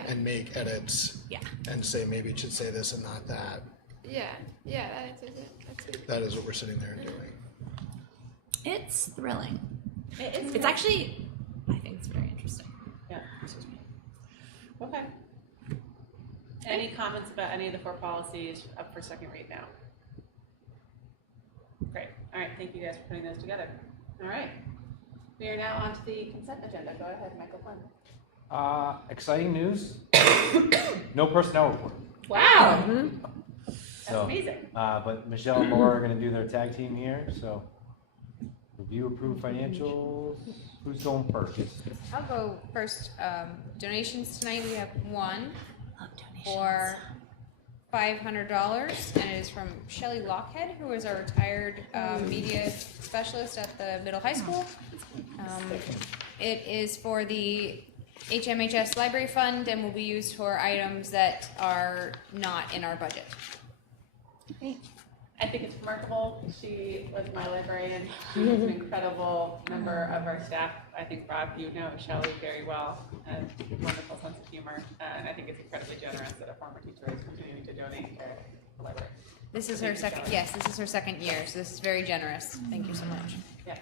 and make edits and say maybe it should say this and not that. Yeah, that answers it. That's good. That is what we're sitting there and doing. It's thrilling. It's It's actually, I think it's very interesting. Yeah. Okay. Any comments about any of the 4 policies up for second read now? Great. All right. Thank you guys for putting those together. All right. We are now on to the consent agenda. Go ahead, Michael Flynn. Exciting news. No personnel report. Wow. So, amazing. But Michelle and Laura are going to do their tag team here, so we're Review approved financials. Who's going first? I'll go first. Donations tonight, we have one for $500, and it is from Shelley Lockhead, who is our retired media specialist at the middle high school. It is for the HMHS Library Fund and will be used for items that are not in our budget. I think it's remarkable. She was my librarian. She was an incredible member of our staff. I think, Rob, you know Shelley very well, and wonderful sense of humor. And I think it's incredibly generous that a former teacher is continuing to donate to the library. This is her second, yes, this is her second year, so this is very generous. Thank you so much. Yeah.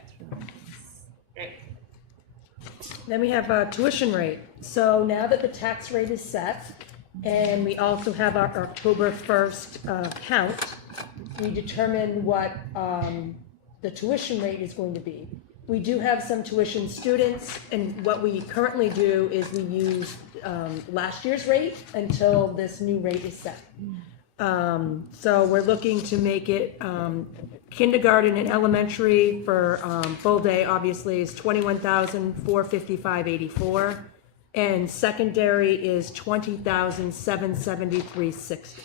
Great. Then we have tuition rate. So now that the tax rate is set, and we also have our October 1st count, we determine what the tuition rate is going to be. We do have some tuition students, and what we currently do is we use last year's rate until this new rate is set. So we're looking to make it kindergarten and elementary for full day, obviously, is $21,455.84, and secondary is $20,773.60,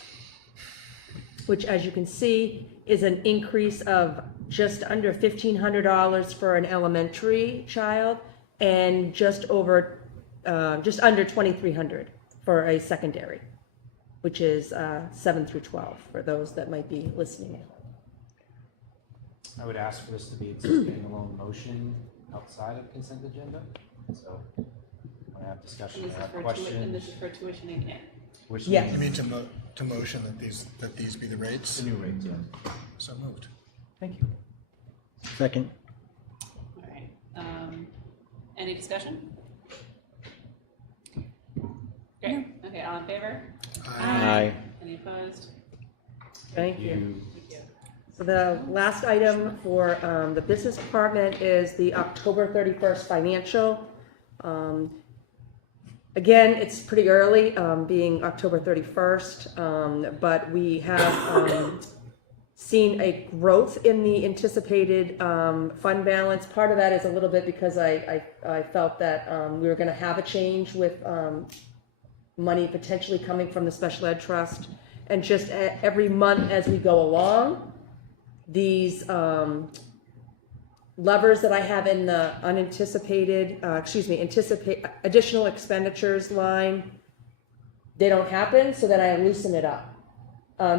which, as you can see, is an increase of just under $1,500 for an elementary child and just under $2,300 for a secondary, which is 7 through 12 for those that might be listening in. I would ask for this to be a standalone motion outside of consent agenda. So I have discussion, I have questions. And this is for tuitioning in. Yes. You mean to motion that these be the rates? The new rates, yeah. So moved. Thank you. Second. All right. Any discussion? Great. Okay, all in favor? Aye. Any opposed? Thank you. Thank you. So the last item for the business department is the October 31st financial. Again, it's pretty early, being October 31st, but we have seen a growth in the anticipated fund balance. Part of that is a little bit because I felt that we were going to have a change with money potentially coming from the special ed trust, and just every month as we go along, these levers that I have in the anticipate additional expenditures line, they don't happen, so then I loosen it up.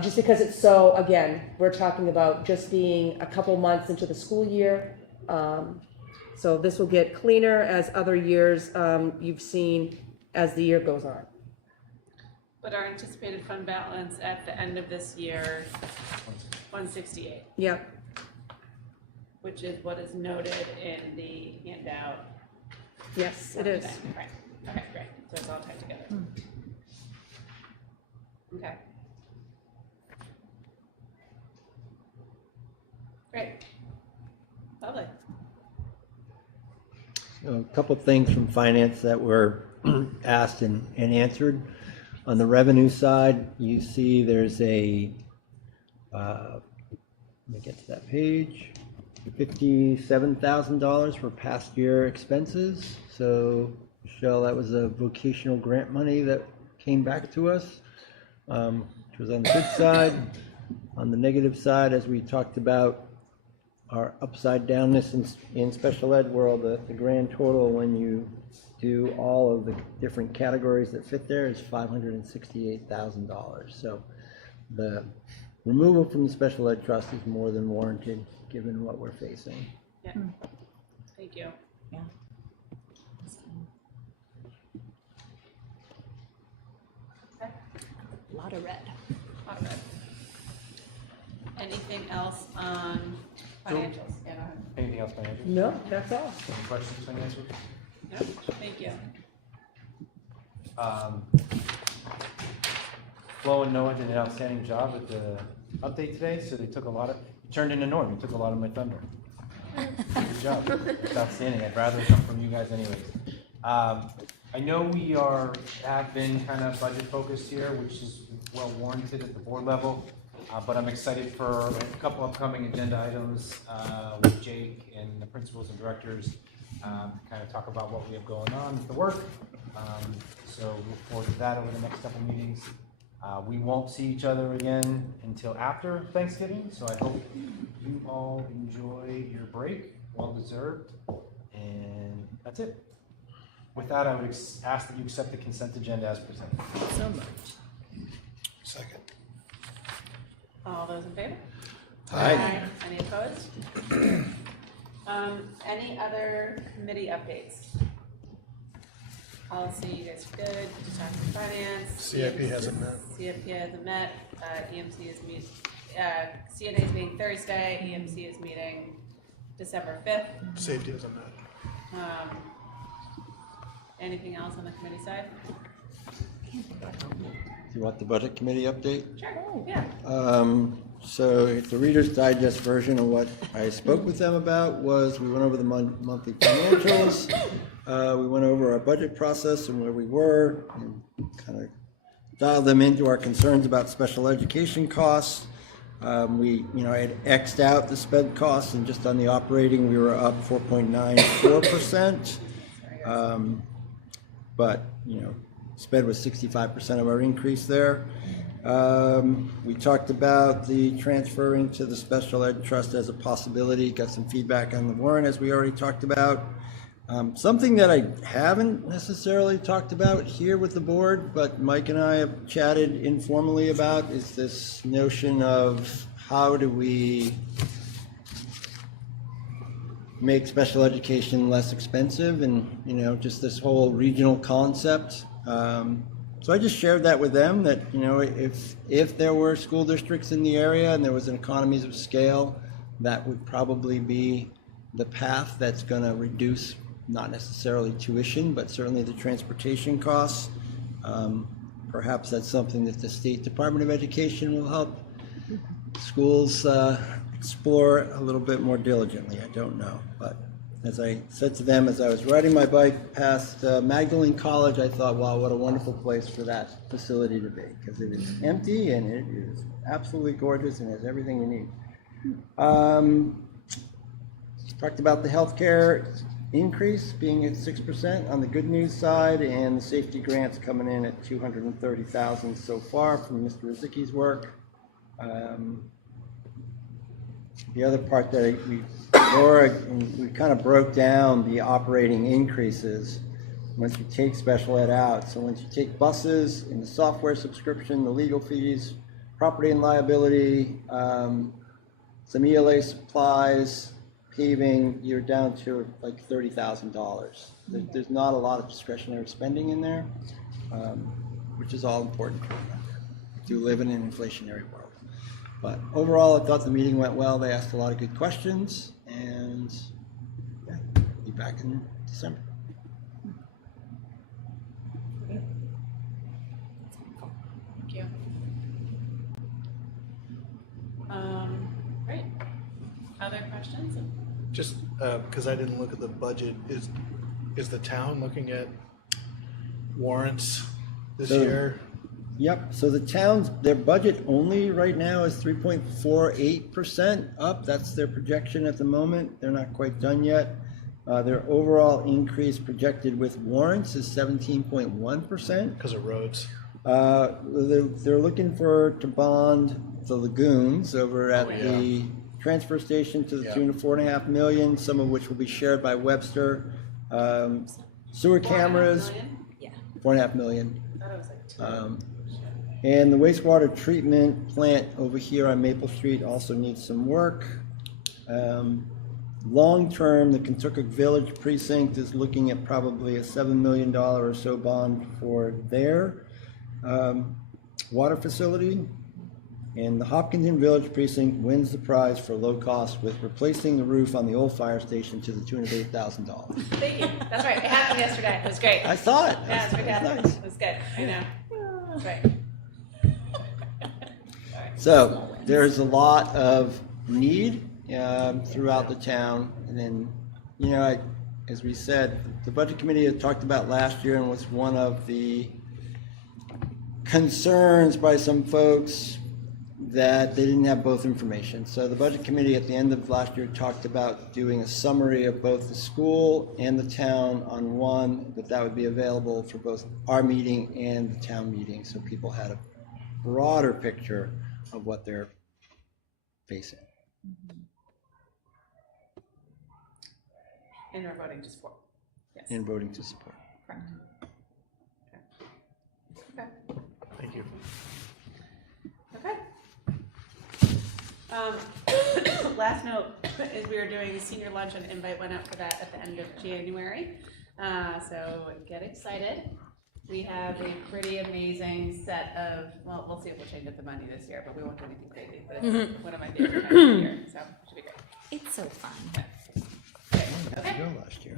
Just because it's so, again, we're talking about just being a couple months into the school year. So this will get cleaner as other years you've seen as the year goes on. But our anticipated fund balance at the end of this year, 168. Yep. Which is what is noted in the handout. Yes, it is. Right. Okay, great. So it's all tied together. Okay. Great. Lovely. So a couple of things from finance that were asked and answered. On the revenue side, you see there's a, let me get to that page, $57,000 for past year expenses. So, Michelle, that was a vocational grant money that came back to us, which was on the good side. On the negative side, as we talked about, our upside downness in special ed world, the grand total when you do all of the different categories that fit there is $568,000. So the removal from the special ed trust is more than warranted given what we're facing. Yeah. Thank you. Yeah. Okay. A lot of red. All right. Anything else on financials? Yeah, go ahead. Anything else financial? No, that's all. Any questions financial? No, thank you. Flo and Noah did an outstanding job at the update today, so they took a lot of, turned into Norm, he took a lot of my thunder. Good job. It's outstanding. I'd rather come from you guys anyways. I know we have been kind of budget focused here, which is well warranted at the board level. But I'm excited for a couple upcoming agenda items with Jake and the principals and directors to kind of talk about what we have going on with the work. So look forward to that over the next couple meetings. We won't see each other again until after Thanksgiving, so I hope you all enjoy your break, well deserved, and that's it. With that, I would ask that you accept the consent agenda as presented. So moved. Second. All those in favor? Aye. Any opposed? Any other committee updates? Policy, you guys are good. Tax and finance. CIP hasn't met. CIP hasn't met. EMC is meeting. CNA is meeting Thursday. EMC is meeting December 5th. Safety hasn't met. Anything else on the committee side? Do you want the budget committee update? Sure. Yeah. So the Reader's Digest version of what I spoke with them about was we went over the monthly financials. We went over our budget process and where we were, and kind of dialed them into our concerns about special education costs. I had X'd out the sped costs, and just on the operating, we were up 4.94%. But, sped was 65% of our increase there. We talked about the transferring to the special ed trust as a possibility, got some feedback on the warrant as we already talked about. Something that I haven't necessarily talked about here with the board, but Mike and I have chatted informally about, is this notion of how do we make special education less expensive, and just this whole regional concept. So I just shared that with them, that if there were school districts in the area and there was an economies of scale, that would probably be the path that's going to reduce not necessarily tuition, but certainly the transportation costs. Perhaps that's something that the State Department of Education will help schools explore a little bit more diligently. I don't know, but as I said to them as I was riding my bike past Magdalene College, I thought, wow, what a wonderful place for that facility to be, because it is empty and it is absolutely gorgeous and has everything you need. Talked about the healthcare increase being at 6% on the good news side, and the safety grants coming in at $230,000 so far from Mr. Rizicki's work. The other part that we kind of broke down the operating increases once you take special ed out. So once you take buses and the software subscription, the legal fees, property and liability, some ELA supplies, paving, you're down to like $30,000. There's not a lot of discretionary spending in there, which is all important to remember. We do live in an inflationary world. But overall, I thought the meeting went well. They asked a lot of good questions, and yeah, be back in December. Thank you. Great. Other questions? Just because I didn't look at the budget, is the town looking at warrants this year? Yep, so the town's, their budget only right now is 3.48% up. That's their projection at the moment. They're not quite done yet. Their overall increase projected with warrants is 17.1%. Because of roads. They're looking to bond the lagoons over at the transfer station to the tune of $4.5 million, some of which will be shared by Webster. Sewer cameras, $4.5 million. And the wastewater treatment plant over here on Maple Street also needs some work. Long-term, the Kentucky Village Precinct is looking at probably a $7 million or so bond for their water facility. And the Hopkinton Village Precinct wins the prize for low cost with replacing the roof on the old fire station to the tune of $8,000. Thank you. That's right. It happened yesterday. It was great. I saw it. Yeah, it was fantastic. Nice. It was good. I know. That's right. So there's a lot of need throughout the town. And then, as we said, the budget committee had talked about last year and was one of the concerns by some folks that they didn't have both information. So the budget committee at the end of last year talked about doing a summary of both the school and the town on one, but that would be available for both our meeting and the town meeting, so people had a broader picture of what they're facing. And we're voting to support. Yes. And voting to support. Correct. Okay. Thank you. Okay. Last note is we are doing a senior lunch, and invite went out for that at the end of January. So get excited. We have a pretty amazing set of, well, we'll see if we'll change up the money this year, but we won't do anything crazy. But it's one of my favorite times of the year, so it should be great. It's so fun. Okay. Last year.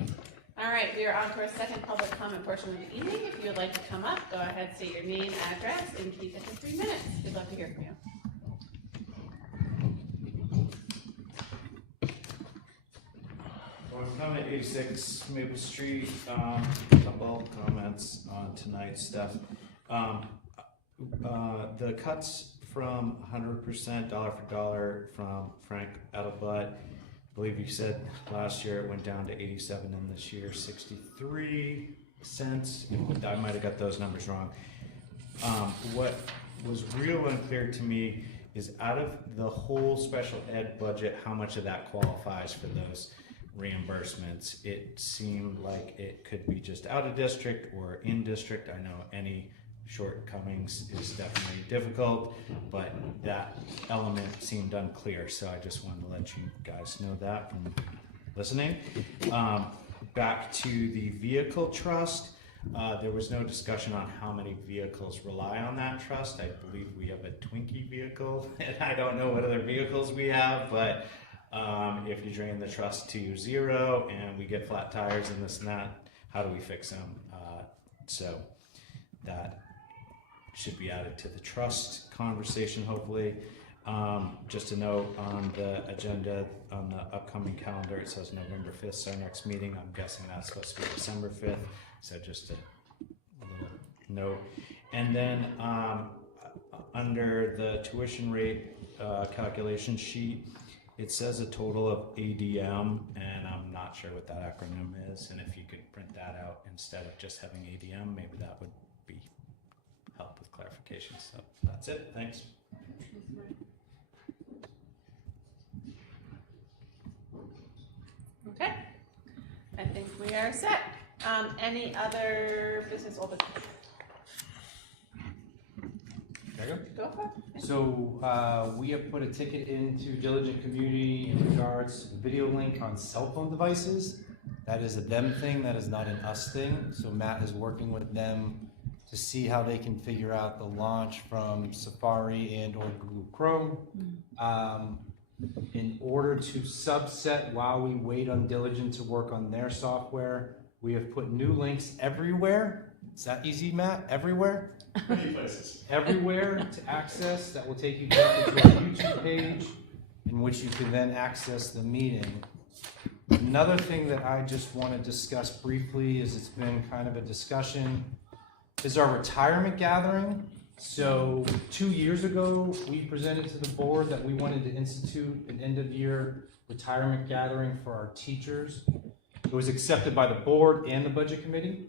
All right, we are on to our second public comment portion of the evening. If you would like to come up, go ahead, state your name, address, and keep it to 3 minutes. We'd love to hear from you. Well, I'm coming at 86 Maple Street. Couple comments on tonight's stuff. The cuts from 100% dollar for dollar from Frank Edelblatt. I believe you said last year it went down to 87 and this year 63 cents. I might have got those numbers wrong. What was real unclear to me is out of the whole special ed budget, how much of that qualifies for those reimbursements. It seemed like it could be just out of district or in district. I know any shortcomings is definitely difficult, but that element seemed unclear, so I just wanted to let you guys know that from listening. Back to the vehicle trust, there was no discussion on how many vehicles rely on that trust. I believe we have a Twinkie vehicle, and I don't know what other vehicles we have, but if you drain the trust to 0 and we get flat tires and this and that, how do we fix them? So that should be added to the trust conversation, hopefully. Just a note on the agenda on the upcoming calendar, it says November 5th is our next meeting. I'm guessing that's supposed to be December 5th, so just a little note. And then under the tuition rate calculation sheet, it says a total of ADM, and I'm not sure what that acronym is, and if you could print that out instead of just having ADM, maybe that would be help with clarification. So that's it. Thanks. Okay. I think we are set. Any other business or business? Go for it. So we have put a ticket into Diligent Community in regards to the video link on cell phone devices. That is a them thing, that is not an us thing. So Matt is working with them to see how they can figure out the launch from Safari and or Google Chrome. In order to subset while we wait on Diligent to work on their software, we have put new links everywhere. Is that easy, Matt? Everywhere? Many places. Everywhere to access that will take you directly to our YouTube page in which you can then access the meeting. Another thing that I just want to discuss briefly is it's been kind of a discussion is our retirement gathering. So 2 years ago, we presented to the board that we wanted to institute an end of year retirement gathering for our teachers. It was accepted by the board and the budget committee.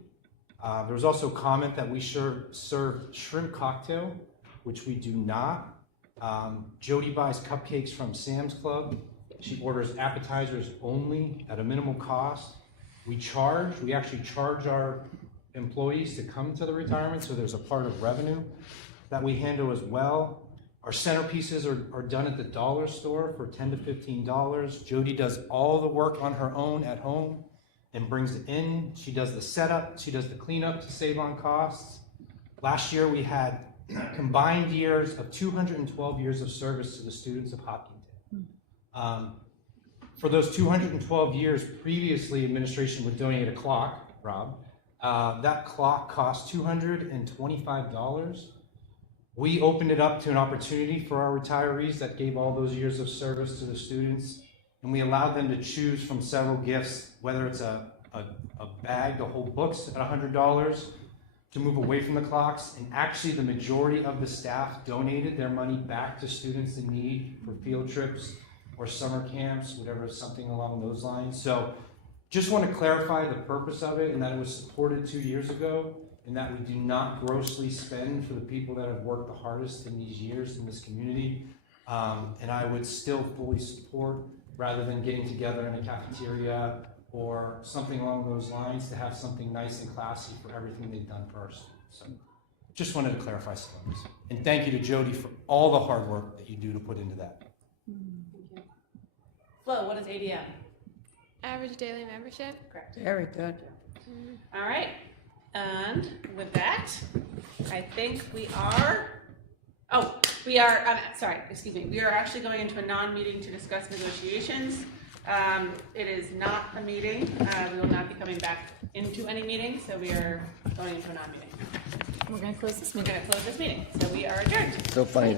There was also comment that we serve shrimp cocktail, which we do not. Jody buys cupcakes from Sam's Club. She orders appetizers only at a minimal cost. We actually charge our employees to come to the retirement, so there's a part of revenue that we handle as well. Our centerpieces are done at the dollar store for $10 to $15. Jody does all the work on her own at home and brings it in. She does the setup, she does the cleanup to save on costs. Last year we had combined years of 212 years of service to the students of Hopkinton. For those 212 years, previously administration would donate a clock, Rob. That clock cost $225. We opened it up to an opportunity for our retirees that gave all those years of service to the students, and we allowed them to choose from several gifts, whether it's a bag to hold books at $100, to move away from the clocks, and actually the majority of the staff donated their money back to students in need for field trips or summer camps, whatever, something along those lines. So just want to clarify the purpose of it, and that it was supported 2 years ago, and that we do not grossly spend for the people that have worked the hardest in these years in this community. And I would still fully support, rather than getting together in a cafeteria or something along those lines, to have something nice and classy for everything they've done for our students. So just wanted to clarify some of this. And thank you to Jody for all the hard work that you do to put into that. Flo, what is ADM? Average daily membership. Correct. Very good. All right, and with that, I think we are, we are actually going into a non-meeting to discuss negotiations. It is not a meeting. We will not be coming back into any meeting, so we are going into a non-meeting. We're going to close this We're meeting. going to close this meeting, so we are adjourned. So funny that